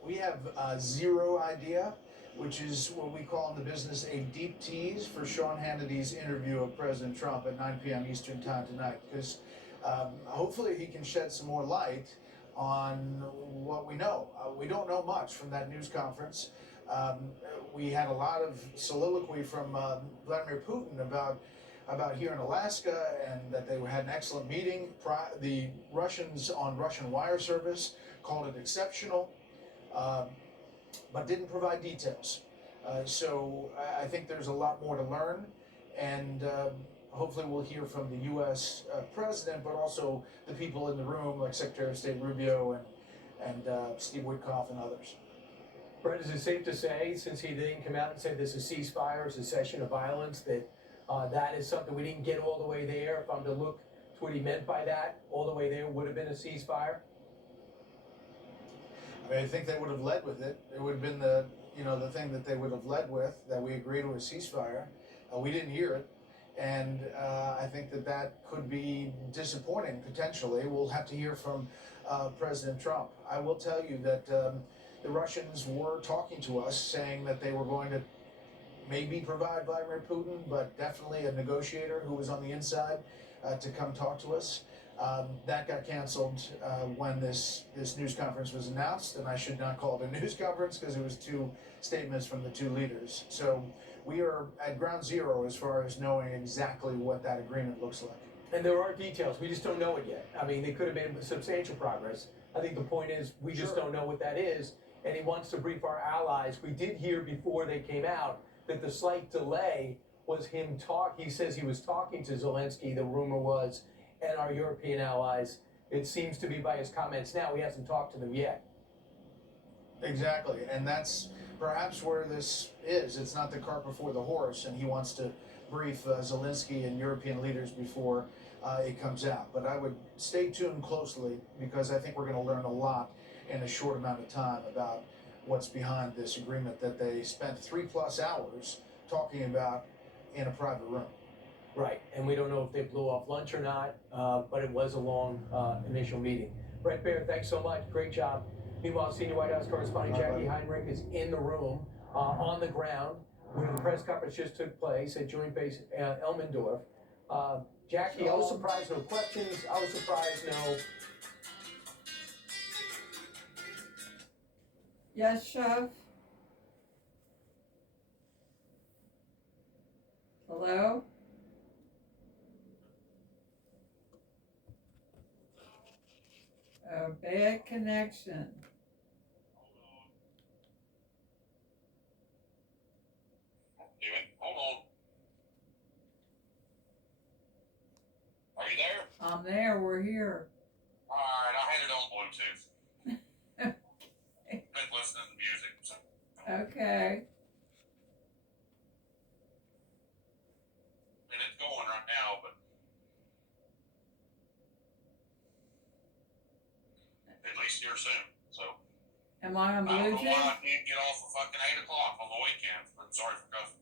We have zero idea, which is what we call in the business a deep tease for Sean Hannity's interview of President Trump at 9 p.m. Eastern Time tonight, because hopefully he can shed some more light on what we know. We don't know much from that news conference. We had a lot of soliloquy from Vladimir Putin about here in Alaska, and that they had an excellent meeting. The Russians on Russian wire service called it exceptional, but didn't provide details. So I think there's a lot more to learn, and hopefully we'll hear from the U.S. President, but also the people in the room, like Secretary of State Rubio and Steve Witkoff and others. Brett, is it safe to say, since he didn't come out and say this is a ceasefire, a cessation of violence, that that is something we didn't get all the way there? If I'm to look to what he meant by that, all the way there would have been a ceasefire? I mean, I think they would have led with it. It would have been the thing that they would have led with, that we agree to a ceasefire. We didn't hear it, and I think that could be disappointing potentially. We'll have to hear from President Trump. I will tell you that the Russians were talking to us, saying that they were going to maybe provide Vladimir Putin, but definitely a negotiator who was on the inside to come talk to us. That got canceled when this news conference was announced, and I should not call it a news conference because it was two statements from the two leaders. So we are at ground zero as far as knowing exactly what that agreement looks like. And there are details, we just don't know it yet. I mean, there could have been substantial progress. I think the point is, we just don't know what that is, and he wants to brief our allies. We did hear before they came out that the slight delay was him he says he was talking to Zelensky, the rumor was, and our European allies. It seems to be by his comments now, he hasn't talked to them yet. Exactly, and that's perhaps where this is. It's not the cart before the horse, and he wants to brief Zelensky and European leaders before it comes out. But I would stay tuned closely, because I think we're going to learn a lot in a short amount of time about what's behind this agreement that they spent 3+ hours talking about in a private room. Right, and we don't know if they blew off lunch or not, but it was a long initial meeting. Brett Baer, thanks so much, great job. Meanwhile, Senior White House Correspondent Jackie Heinrich is in the room. on the ground where the press conference just took place at Joint Base Elmendorf. Jackie, I was surprised, no questions. I was surprised, no. Yes, Chef? Hello? Bad connection. Hold on. Are you there? I'm there, we're here. Alright, I had it on Bluetooth. Been listening to music. So. Okay. And it's going right now, but at least here soon. So Am I on I don't know why Bluetooth? I can't get off at fucking 8 o'clock on the weekends, but sorry for cussing.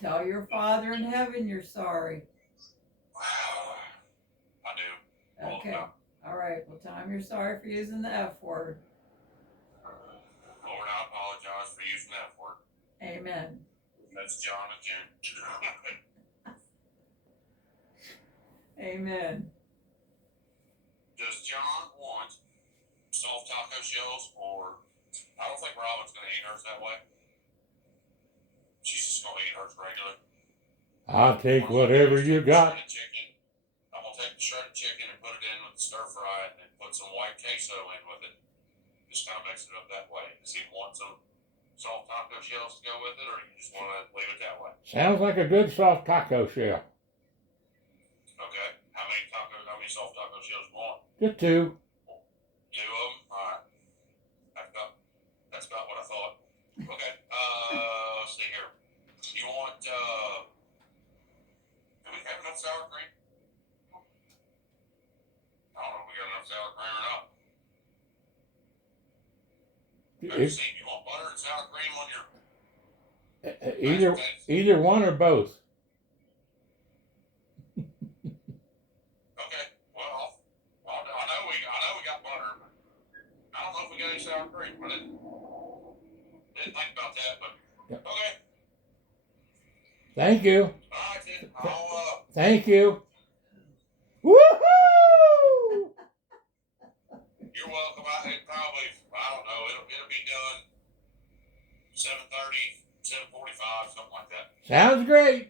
Tell your Father in heaven you're sorry. I do. All Okay. about. All right. Well, tell him you're sorry for using the F word. Lord, I apologize for using that word. Amen. That's John and Jen. Amen. Does John want soft taco shells, or I don't think Robin's gonna eat hers that way. She's just gonna eat hers regular. I'll take whatever you got. Chicken. I'm gonna take the shredded chicken and put it in with the stir fry and put some white queso in with it. Just kind of mix it up that way. Does he want some soft taco shells to go with it, or you just want to leave it that way? Sounds like a good soft taco shell. Okay. How many soft taco shells you want? Just 2. 2 of them? Alright. That's about what I thought. Okay. Let's see here. You want, do we have enough sour cream? I don't know if we got enough sour cream or not. You want butter and sour cream on your... Either one or both. Okay. Well, I know we got butter, but I don't know if we got any sour cream. I didn't think about that, but okay. Thank you. Alright then. I'll Thank you. Woohoo! You're welcome. I don't know, it'll be done 7:30, 7:45, something like that. Sounds great.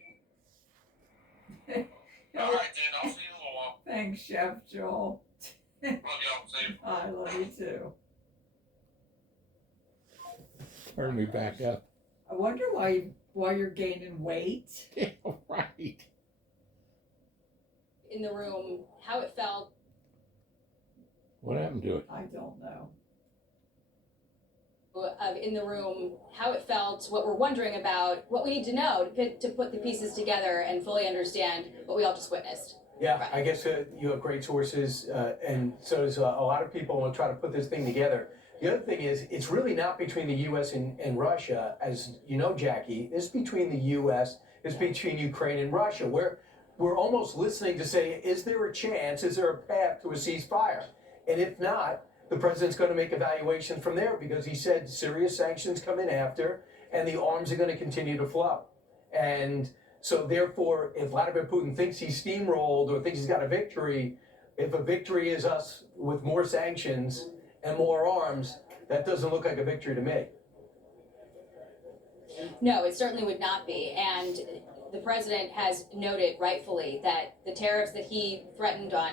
Alright then, I'll see you in a little while. Thanks, Chef Joel. Love y'all. See you. I love you too. Turn me back up. I wonder why you're gaining weight. Yeah, right. In the room, how it felt. What happened to it? I don't know. In the room, how it felt, what we're wondering about, what we need to know to put the pieces together and fully understand what we all just witnessed. Yeah, I guess you have great sources, and so does a lot of people will try to put this thing together. The other thing is, it's really not between the U.S. and Russia, as you know, Jackie. It's between the U.S., it's between Ukraine and Russia. We're almost listening to say, is there a chance, is there a path to a ceasefire? And if not, the president's going to make evaluation from there, because he said serious sanctions come in after, and the arms are going to continue to flow. And so therefore, if Vladimir Putin thinks he's steamrolled or thinks he's got a victory, if a victory is us with more sanctions and more arms, that doesn't look like a victory to me. No, it certainly would not be. And the president has noted rightfully that the tariffs that he threatened on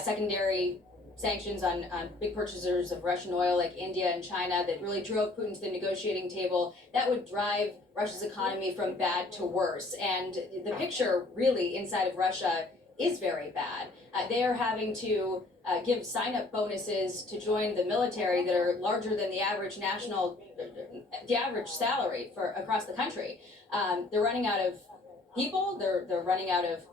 secondary sanctions on big purchasers of Russian oil like India and China that really drove Putin to the negotiating table, that would drive Russia's economy from bad to worse. And the picture really inside of Russia is very bad. They are having to give sign-up bonuses to join the military that are larger than the average salary for across the country. They're running out of people. They're running out of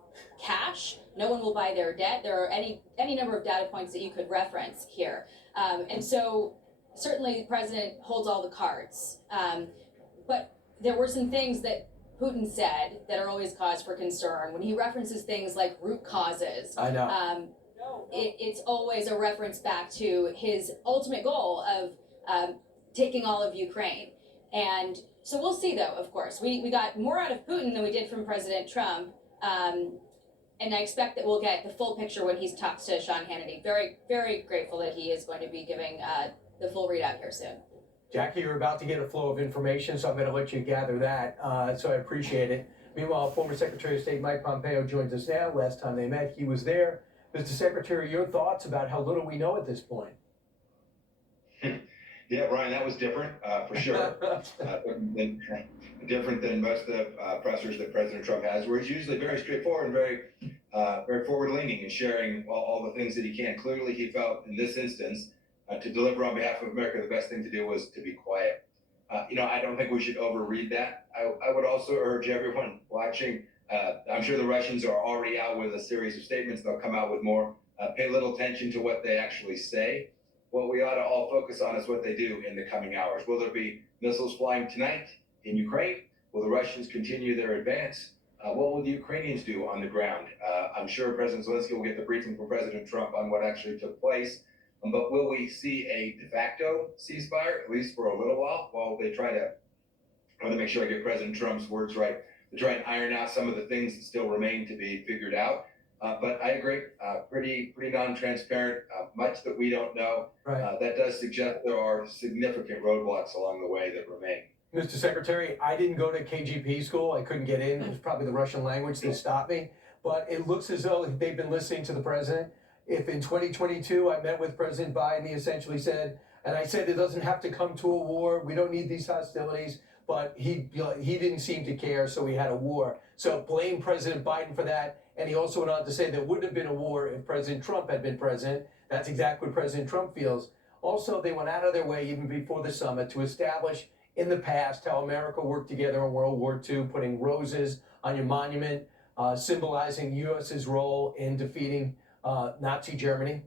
cash. No one will buy their debt. There are any number of data points that you could reference here. And so certainly the president holds all the cards. But there were some things that Putin said that are always cause for concern. When he references things like root causes, I know. It's always a reference back to his ultimate goal of taking all of Ukraine. And so we'll see, though, of course. We got more out of Putin than we did from President Trump. And I expect that we'll get the full picture when he talks to Sean Hannity. Very, very grateful that he is going to be giving the full readout here soon. Jackie, you're about to get a flow of information, so I'm going to let you gather that. So I appreciate it. Meanwhile, former Secretary of State Mike Pompeo joins us now. Last time they met, he was there. Mr. Secretary, your thoughts about how little we know at this point? Yeah, Brian, that was different, for sure. Different than most of the pressers that President Trump has, where he's usually very straightforward and very forward-leaning and sharing all the things that he can. Clearly, he felt in this instance, to deliver on behalf of America, the best thing to do was to be quiet. I don't think we should overread that. I would also urge everyone watching, I'm sure the Russians are already out with a series of statements. They'll come out with more. Pay little attention to what they actually say. What we ought to all focus on is what they do in the coming hours. Will there be missiles flying tonight in Ukraine? Will the Russians continue their advance? What will the Ukrainians do on the ground? I'm sure President Zelensky will get the briefing from President Trump on what actually took place. But will we see a de facto ceasefire, at least for a little while they try to, I want to make sure I get President Trump's words right, to try and iron out some of the things that still remain to be figured out. But I agree, pretty non-transparent, much that we don't know. Right. That does suggest there are significant roadblocks along the way that remain. Mr. Secretary, I didn't go to KGP school. I couldn't get in. It was probably the Russian language that stopped me. But it looks as though they've been listening to the president. If in 2022 I met with President Biden, he essentially said, and I said it doesn't have to come to a war. We don't need these hostilities. But he didn't seem to care, so we had a war. So blame President Biden for that. And he also went on to say there wouldn't have been a war if President Trump had been president. That's exactly what President Trump feels. Also, they went out of their way, even before the summit, to establish in the past how America worked together in World War II, putting roses on your monument, symbolizing U.S.'s role in defeating Nazi Germany.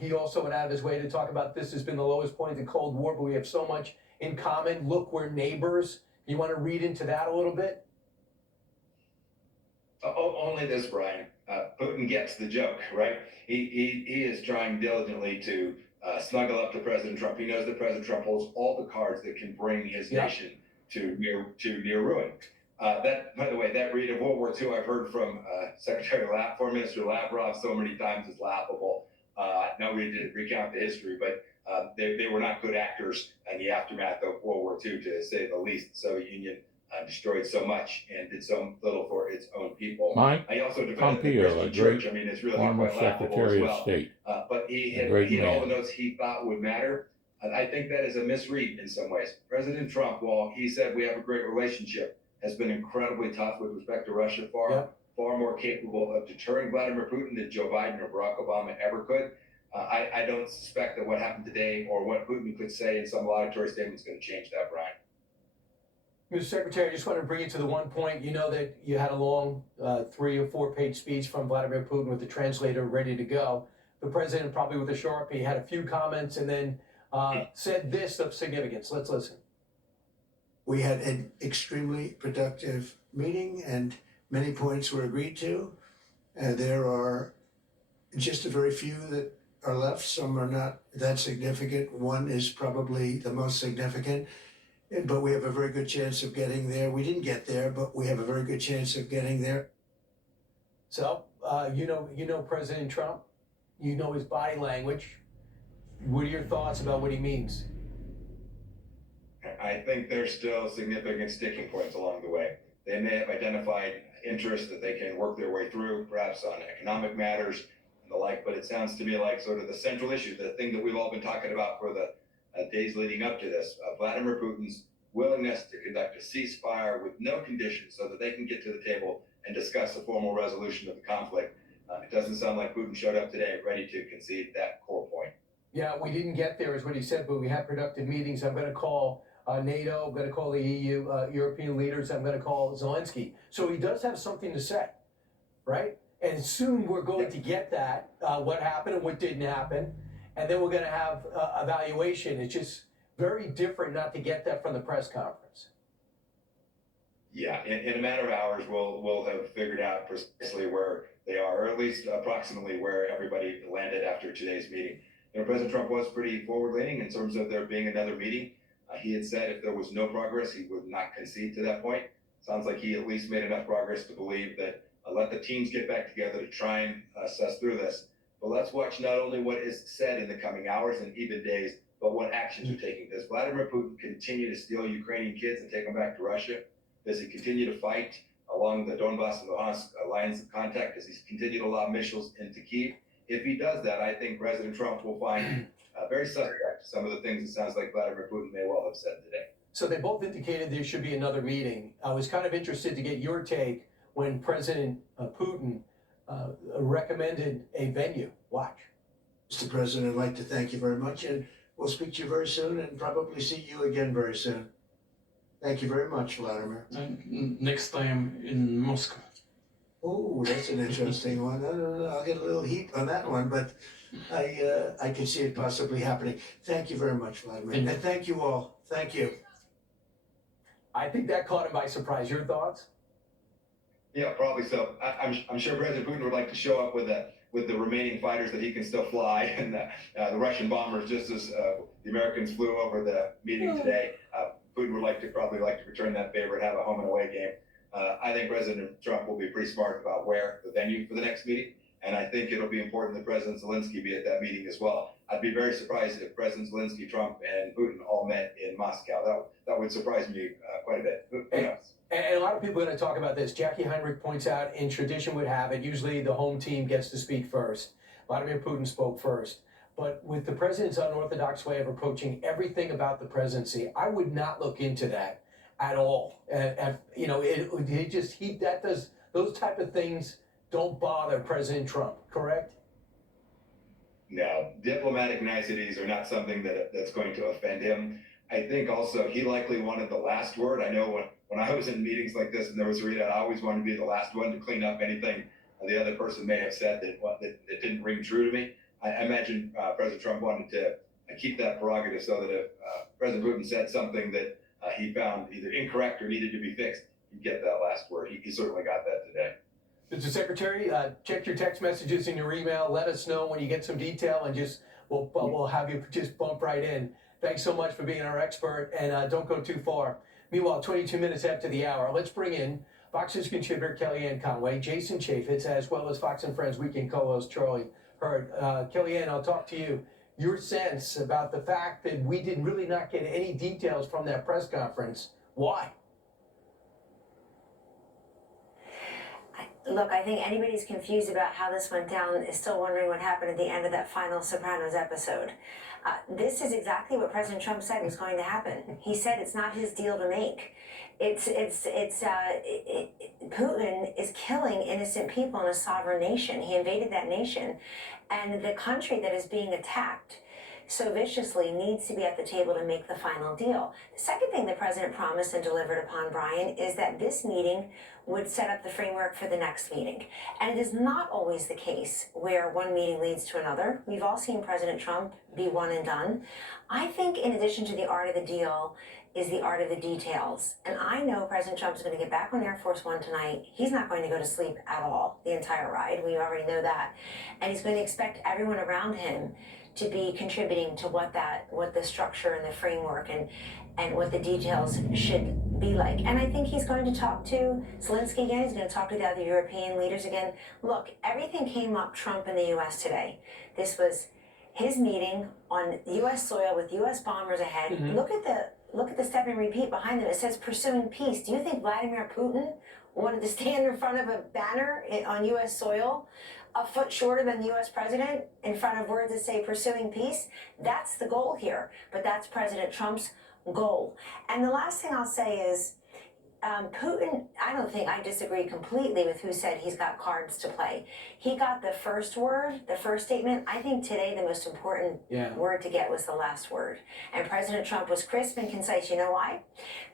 He also went out of his way to talk about this has been the lowest point of the Cold War, but we have so much in common. Look, we're neighbors. You want to read into that a little bit? Only this, Brian. Putin gets the joke, right? He is trying diligently to snuggle up to President Trump. He knows that President Trump holds all the cards that can bring his nation to near ruin. That, by the way, that read of World War II, I've heard from Foreign Minister Lavrov so many times is laughable. Nobody did recount the history, but they were not good actors in the aftermath of World War II, to say the least. The Soviet Union destroyed so much and did so little for its own people. Mike I also defended the Pompeo, Christian a church. great I mean, it's really former quite laughable as Secretary of well. State. But he A had great all the man. notes he thought would matter. And I think that is a misread in some ways. President Trump, while he said we have a great relationship, has been incredibly tough with respect to Russia, far more capable of deterring Vladimir Putin than Joe Biden or Barack Obama ever could. I don't suspect that what happened today or what Putin could say in some laudatory statement is going to change that, Brian. Mr. Secretary, I just want to bring you to the one point. You know that you had a long 3 or 4 page speech from Vladimir Putin with the translator ready to go. The president, probably with a Sharpie, had a few comments and then said this of significance. Let's listen. We had an extremely productive meeting and many points were agreed to. There are just a very few that are left. Some are not that significant. One is probably the most significant, but we have a very good chance of getting there. We didn't get there, but we have a very good chance of getting there. So, you know President Trump. You know his body language. What are your thoughts about what he means? I think there's still significant sticking points along the way. They may have identified interests that they can work their way through, perhaps on economic matters and the like, but it sounds to me like sort of the central issue, the thing that we've all been talking about for the days leading up to this, Vladimir Putin's willingness to conduct a ceasefire with no conditions so that they can get to the table and discuss a formal resolution of the conflict. It doesn't sound like Putin showed up today ready to concede that core point. Yeah, we didn't get there is what he said, but we had productive meetings. I'm going to call NATO, I'm going to call the EU, European leaders, I'm going to call Zelensky. So he does have something to say, right? And soon we're going to get that, what happened and what didn't happen. And then we're going to have evaluation. It's just very different not to get that from the press conference. Yeah, in a matter of hours, we'll have figured out precisely where they are, or at least approximately where everybody landed after today's meeting. President Trump was pretty forward-leaning in terms of there being another meeting. He had said if there was no progress, he would not concede to that point. Sounds like he at least made enough progress to believe that let the teams get back together to try and suss through this. But let's watch not only what is said in the coming hours and even days, but what actions are taking. Does Vladimir Putin continue to steal Ukrainian kids and take them back to Russia? Does he continue to fight along the Donbass and Luhansk lines of contact? Does he continue to lob missiles into Kyiv? If he does that, I think President Trump will find very suspect some of the things it sounds like Vladimir Putin may well have said today. So they both indicated there should be another meeting. I was kind of interested to get your take when President Putin recommended a venue. Watch. Mr. President, I'd like to thank you very much, and we'll speak to you very soon and probably see you again very soon. Thank you very much, Vladimir. Next time in Moscow. Oh, that's an interesting one. I don't know. I'll get a little heat on that one, but I can see it possibly happening. Thank you very much, Vladimir. And thank you all. Thank you. I think that caught him by surprise. Your thoughts? Yeah, probably so. I'm sure President Putin would like to show up with the remaining fighters that he can still fly, and the Russian bombers, just as the Americans flew over the meeting today. Putin would probably like to return that favor and have a home and away game. I think President Trump will be pretty smart about where the venue for the next meeting, and I think it'll be important that President Zelensky be at that meeting as well. I'd be very surprised if President Zelensky, Trump, and Putin all met in Moscow. That would surprise me quite a bit. Who knows? And a lot of people are going to talk about this. Jackie Heinrich points out, in tradition would have it, usually the home team gets to speak first. Vladimir Putin spoke first. But with the president's unorthodox way of approaching everything about the presidency, I would not look into that at all. Those type of things don't bother President Trump, correct? No, diplomatic niceties are not something that's going to offend him. I think also he likely wanted the last word. I know when I was in meetings like this and there was a readout, I always wanted to be the last one to clean up anything the other person may have said that didn't ring true to me. I imagine President Trump wanted to keep that prerogative so that if President Putin said something that he found either incorrect or needed to be fixed, he'd get that last word. He certainly got that today. Mr. Secretary, check your text messages in your email. Let us know when you get some detail, and we'll have you just bump right in. Thanks so much for being our expert, and don't go too far. Meanwhile, 22 minutes after the hour, let's bring in Fox News contributor Kellyanne Conway, Jason Chaffetz, as well as Fox and Friends weekend co-host Charlie Hurd. Kellyanne, I'll talk to you. Your sense about the fact that we did really not get any details from that press conference. Why? Look, I think anybody who's confused about how this went down is still wondering what happened at the end of that final Sopranos episode. This is exactly what President Trump said was going to happen. He said it's not his deal to make. Putin is killing innocent people in a sovereign nation. He invaded that nation, and the country that is being attacked so viciously needs to be at the table to make the final deal. The second thing the president promised and delivered upon, Brian, is that this meeting would set up the framework for the next meeting. And it is not always the case where one meeting leads to another. We've all seen President Trump be one and done. I think in addition to the art of the deal is the art of the details. And I know President Trump is going to get back on Air Force One tonight. He's not going to go to sleep at all the entire ride. We already know that. And he's going to expect everyone around him to be contributing to what the structure and the framework and what the details should be like. And I think he's going to talk to Zelensky again. He's going to talk to the other European leaders again. Look, everything came up Trump in the U.S. today. This was his meeting on U.S. soil with U.S. bombers ahead. Mm-hmm. Look at the step and repeat behind them. It says pursuing peace. Do you think Vladimir Putin wanted to stand in front of a banner on U.S. soil a foot shorter than the U.S. president in front of words that say pursuing peace? That's the goal here, but that's President Trump's goal. And the last thing I'll say is Putin, I disagree completely with who said he's got cards to play. He got the first word, the first statement. I think today the most important word to get was the last word. And President Trump was crisp and concise. You know why?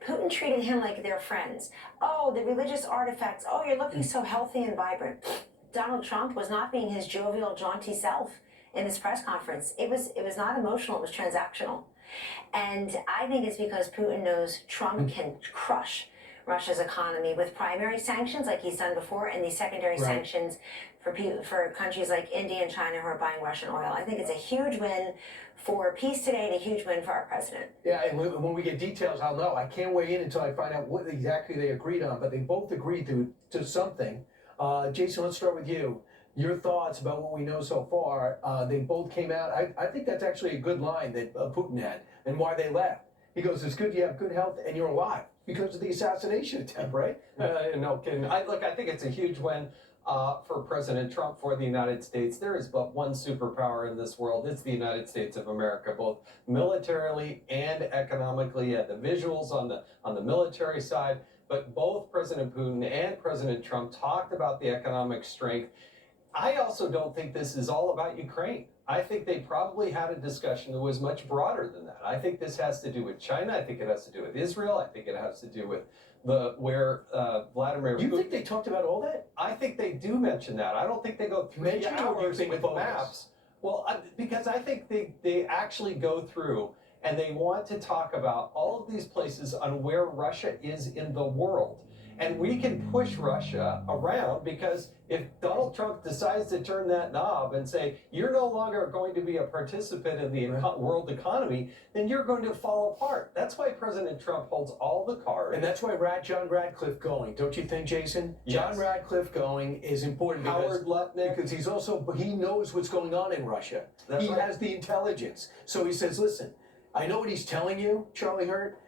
Putin treated him like they're friends. Oh, the religious artifacts. Oh, you're looking so healthy and vibrant. Donald Trump was not being his jovial, jaunty self in this press conference. It was not emotional, it was transactional. And I think it's because Putin knows Trump can crush Russia's economy with primary sanctions like he's done before and these secondary sanctions for countries like India and China who are buying Russian oil. I think it's a huge win for peace today and a huge win for our president. Yeah, and when we get details, I'll know. I can't weigh in until I find out what exactly they agreed on, but they both agreed to something. Jason, let's start with you. Your thoughts about what we know so far. They both came out. I think that's actually a good line that Putin had and why they left. He goes, it's good you have good health and you're alive because of the assassination attempt, right? No kidding. I think it's a huge win for President Trump, for the United States. There is but one superpower in this world. It's the United States of America, both militarily and economically. You had the visuals on the military side, but both President Putin and President Trump talked about the economic strength. I also don't think this is all about Ukraine. I think they probably had a discussion that was much broader than that. I think this has to do with China. I think it has to do with Israel. I think it has to do with where Vladimir Putin. You think they talked about all that? I think they do mention that. I don't think they go 3 hours with maps. Well, because I think they actually go through and they want to talk about all of these places on where Russia is in the world. And we can push Russia around because if Donald Trump decides to turn that knob and say, you're no longer going to be a participant in the world economy, then you're going to fall apart. That's why President Trump holds all the cards. And that's why John Radcliffe going, don't you think, Jason? Yes. John Radcliffe going is important Howard Lutnick. because he knows what's going on in Russia. That's he right. has the intelligence. So he says, listen, I know what he's telling you, Charlie Hurt.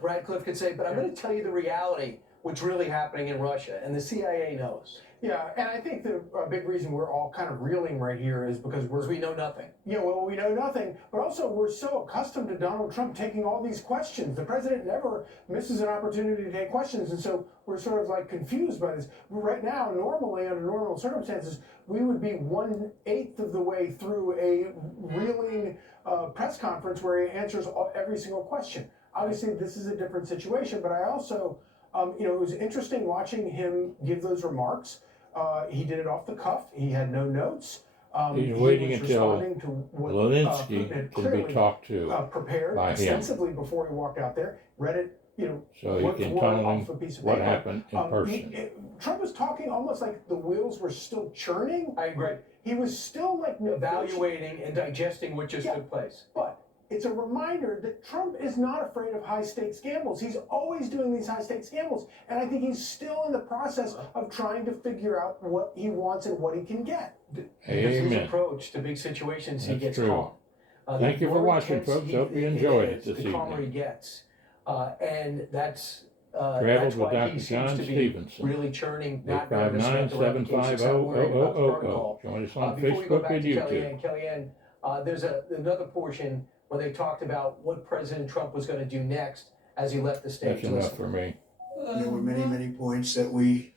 Radcliffe could say, but I'm going to tell you the reality, what's really happening in Russia, and the CIA knows. Yeah, and I think the big reason we're all kind of reeling right here is because we know nothing. Yeah, well, we know nothing, but also we're so accustomed to Donald Trump taking all these questions. The president never misses an opportunity to take questions, and so we're sort of like confused by this. Right now, normally, under normal circumstances, we would be 1/8 of the way through a reeling press conference where he answers every single question. Obviously, this is a different situation, but I also, it was interesting watching him give those remarks. He did it off the cuff. He had no notes. He's waiting until Zelensky can be talked to prepared by him, extensively before he walked out there. Read it, so he can tell him what happened in person. Trump was talking almost like the wheels were still churning. I agree. He was still like evaluating and digesting what just took place. But it's a reminder that Trump is not afraid of high-stakes gambles. He's always doing these high-stakes gambles. And I think he's still in the process of trying to figure out what he wants and what he can get. Because his approach to big situations, he gets calm. Thank you for watching, folks. Hope you enjoyed it this the calmer he evening. gets. And that's Traveled with why Dr. he seems John to be Stephenson. really churning, not nervous, not around the cases, not worried about the protocol. Join us on Before we go Facebook back and to YouTube. Kellyanne, there's another portion where they talked about what President Trump was going to do next as he left the stage. That's enough for me. There were many points that we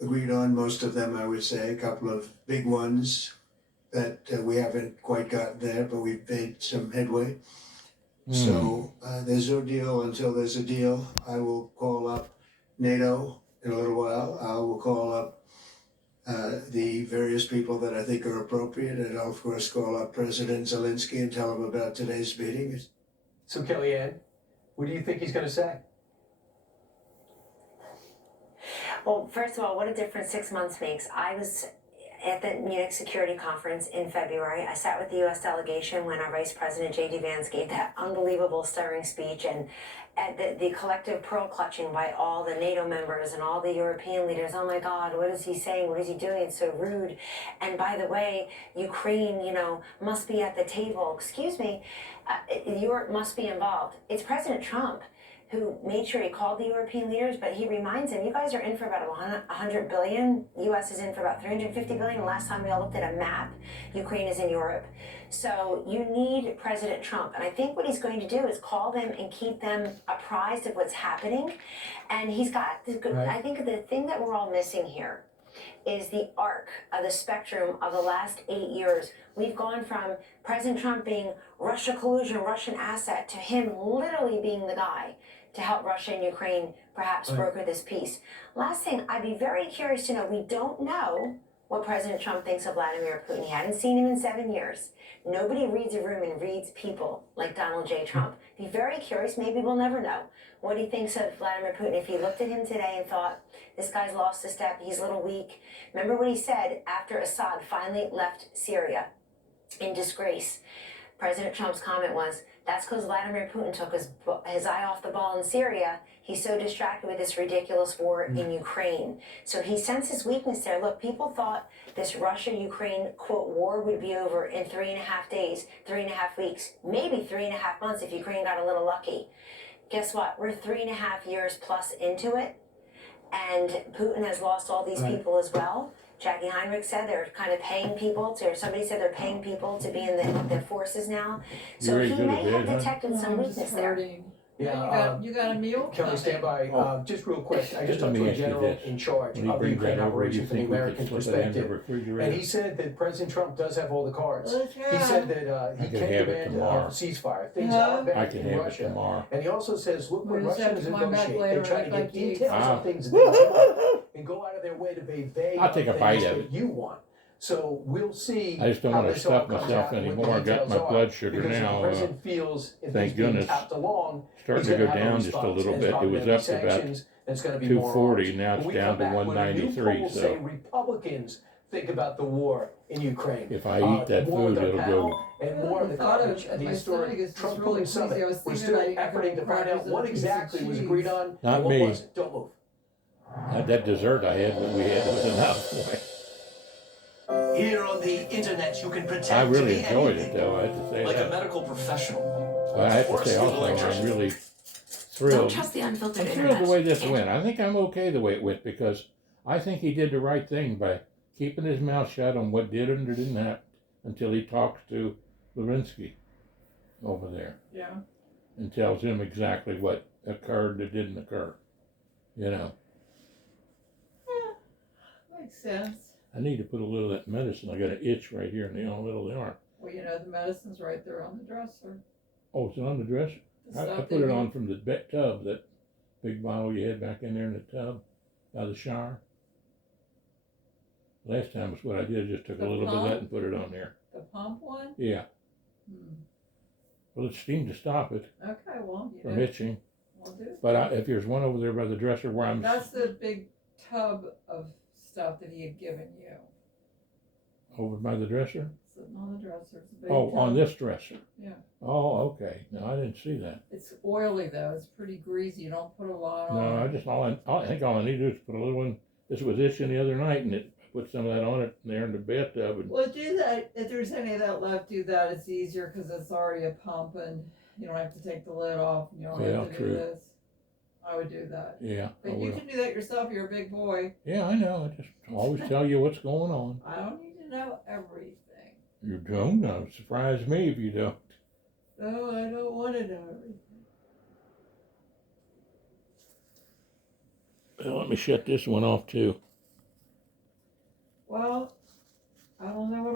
agreed on, most of them, I would say, a couple of big ones that we haven't quite gotten there, but we've made some headway. So there's no deal until there's a deal. I will call up NATO in a little while. I will call up the various people that I think are appropriate, and I'll of course call up President Zelensky and tell him about today's meeting. So Kellyanne, what do you think he's going to say? Well, first of all, what a difference 6 months makes. I was at the Munich Security Conference in February. I sat with the U.S. delegation when our Vice President J.D. Vance gave that unbelievable, stirring speech, and at the collective pearl clutching by all the NATO members and all the European leaders. Oh my God, what is he saying? What is he doing? It's so rude. And by the way, Ukraine, must be at the table. Excuse me, Europe must be involved. It's President Trump who made sure he called the European leaders, but he reminds them, you guys are in for about 100 billion. U.S. is in for about 350 billion. Last time we all looked at a map, Ukraine is in Europe. So you need President Trump. And I think what he's going to do is call them and keep them apprised of what's happening. And he's got this good, I think the thing that we're all missing here is the arc of the spectrum of the last 8 years. We've gone from President Trump being Russia collusion, Russian asset, to him literally being the guy to help Russia and Ukraine perhaps broker this peace. Last thing, I'd be very curious to know, we don't know what President Trump thinks of Vladimir Putin. He hadn't seen him in 7 years. Nobody reads a room and reads people like Donald J. Trump. Be very curious, maybe we'll never know what he thinks of Vladimir Putin. If he looked at him today and thought, this guy's lost a step, he's a little weak. Remember what he said after Assad finally left Syria in disgrace? President Trump's comment was, that's because Vladimir Putin took his eye off the ball in Syria. He's so distracted with this ridiculous war in Ukraine. So he senses weakness there. Look, people thought this Russia-Ukraine, quote, war would be over in 3.5 days, 3.5 weeks, maybe 3.5 months if Ukraine got a little lucky. Guess what? We're 3.5 years plus into it, and Putin has lost all these people as well. Jackie Heinrich said they're kind of paying people to, or somebody said they're paying people to be in the forces now. So he may have detected some weakness there. Yeah, you got a meal? can we stand by, just real quick, I just Let talked me to a ask you general this. in charge When you of the bring Ukraine that over, do operation you from the think we could American slip it in the perspective. refrigerator? And he said that President Trump does have all the cards. Let's He have said that I he could can have it demand tomorrow. a ceasefire. Things Huh? are bad I can in have it Russia. tomorrow. And he also says, look, when We'll just have Russians to come back negotiate, later they try and to I'd get like to eat details some. of things that they want and go out of their way to be vague I'll on take a things bite of that it. you want. So we'll see. I just don't how want to this all stuff comes myself out and what the anymore. I got details my are. blood sugar Because if now. the president feels if Thank he's being goodness. tapped along, Starting he's to go gonna have down just a response. little And it's bit. It probably was gonna be up to about sanctions, and it's gonna be more 240. arms. Now it's When we down come to back, what do new 193. polls say So Republicans think about the war in Ukraine? if I eat that more of food, the it'll panel go. and more of the coverage of the historic Trump-Putin summit. We're still efforting to find out what exactly was agreed on Not and what me. wasn't. Don't move. That dessert I had when we had was enough. Here on the internet, you can pretend I really to be enjoyed anything, it though. I have to say like that. a medical professional. But I have to Forced say through also, I'm electricity. really Don't thrilled. trust the unfiltered I'm internet. thrilled the way this went. I think I'm okay the way it went because I think he did the right thing by keeping his mouth shut on what did and didn't happen until he talks to Lewinsky over there Yeah. and tells him exactly what occurred that didn't occur. You know, Makes sense. I need to put a little of that medicine. I got an itch right here in the middle of the arm. Well, you know, the medicine's right there on the dresser. Oh, it's on the dresser? The I stuff put that it you- on from the tub, that big bottle you had back in there in the tub, out of the shower. Last time was what I did, just took a The little bit of pump? that and put it on there. The pump one? Yeah, Hmm. well, it seemed to stop it Okay, well, you from know, itching. we'll do it. But if there's one over there by the dresser where I'm, That's the big tub of stuff that he had given you. over by the dresser? Sitting on the dresser. It's a big Oh, tub. on this dresser? Yeah. Oh, okay, no, I didn't see that. It's oily though. It's pretty greasy. You don't put a lot on. No, I just, I think all I need to do is put a little one, this was itching the other night and I put some of that on it there in the bathtub and, Well, do that. If there's any of that left, do that. It's easier because it's already a pump and you don't have to take the lid off. And you don't Well, have to true. do this. I would do that. yeah, I But you will. can do that yourself. You're a big boy. Yeah, I know, I just always tell you what's going on. I don't need to know everything. You don't know. Surprise me if you don't. No, I don't want to know everything. Well, let me shut this one off too.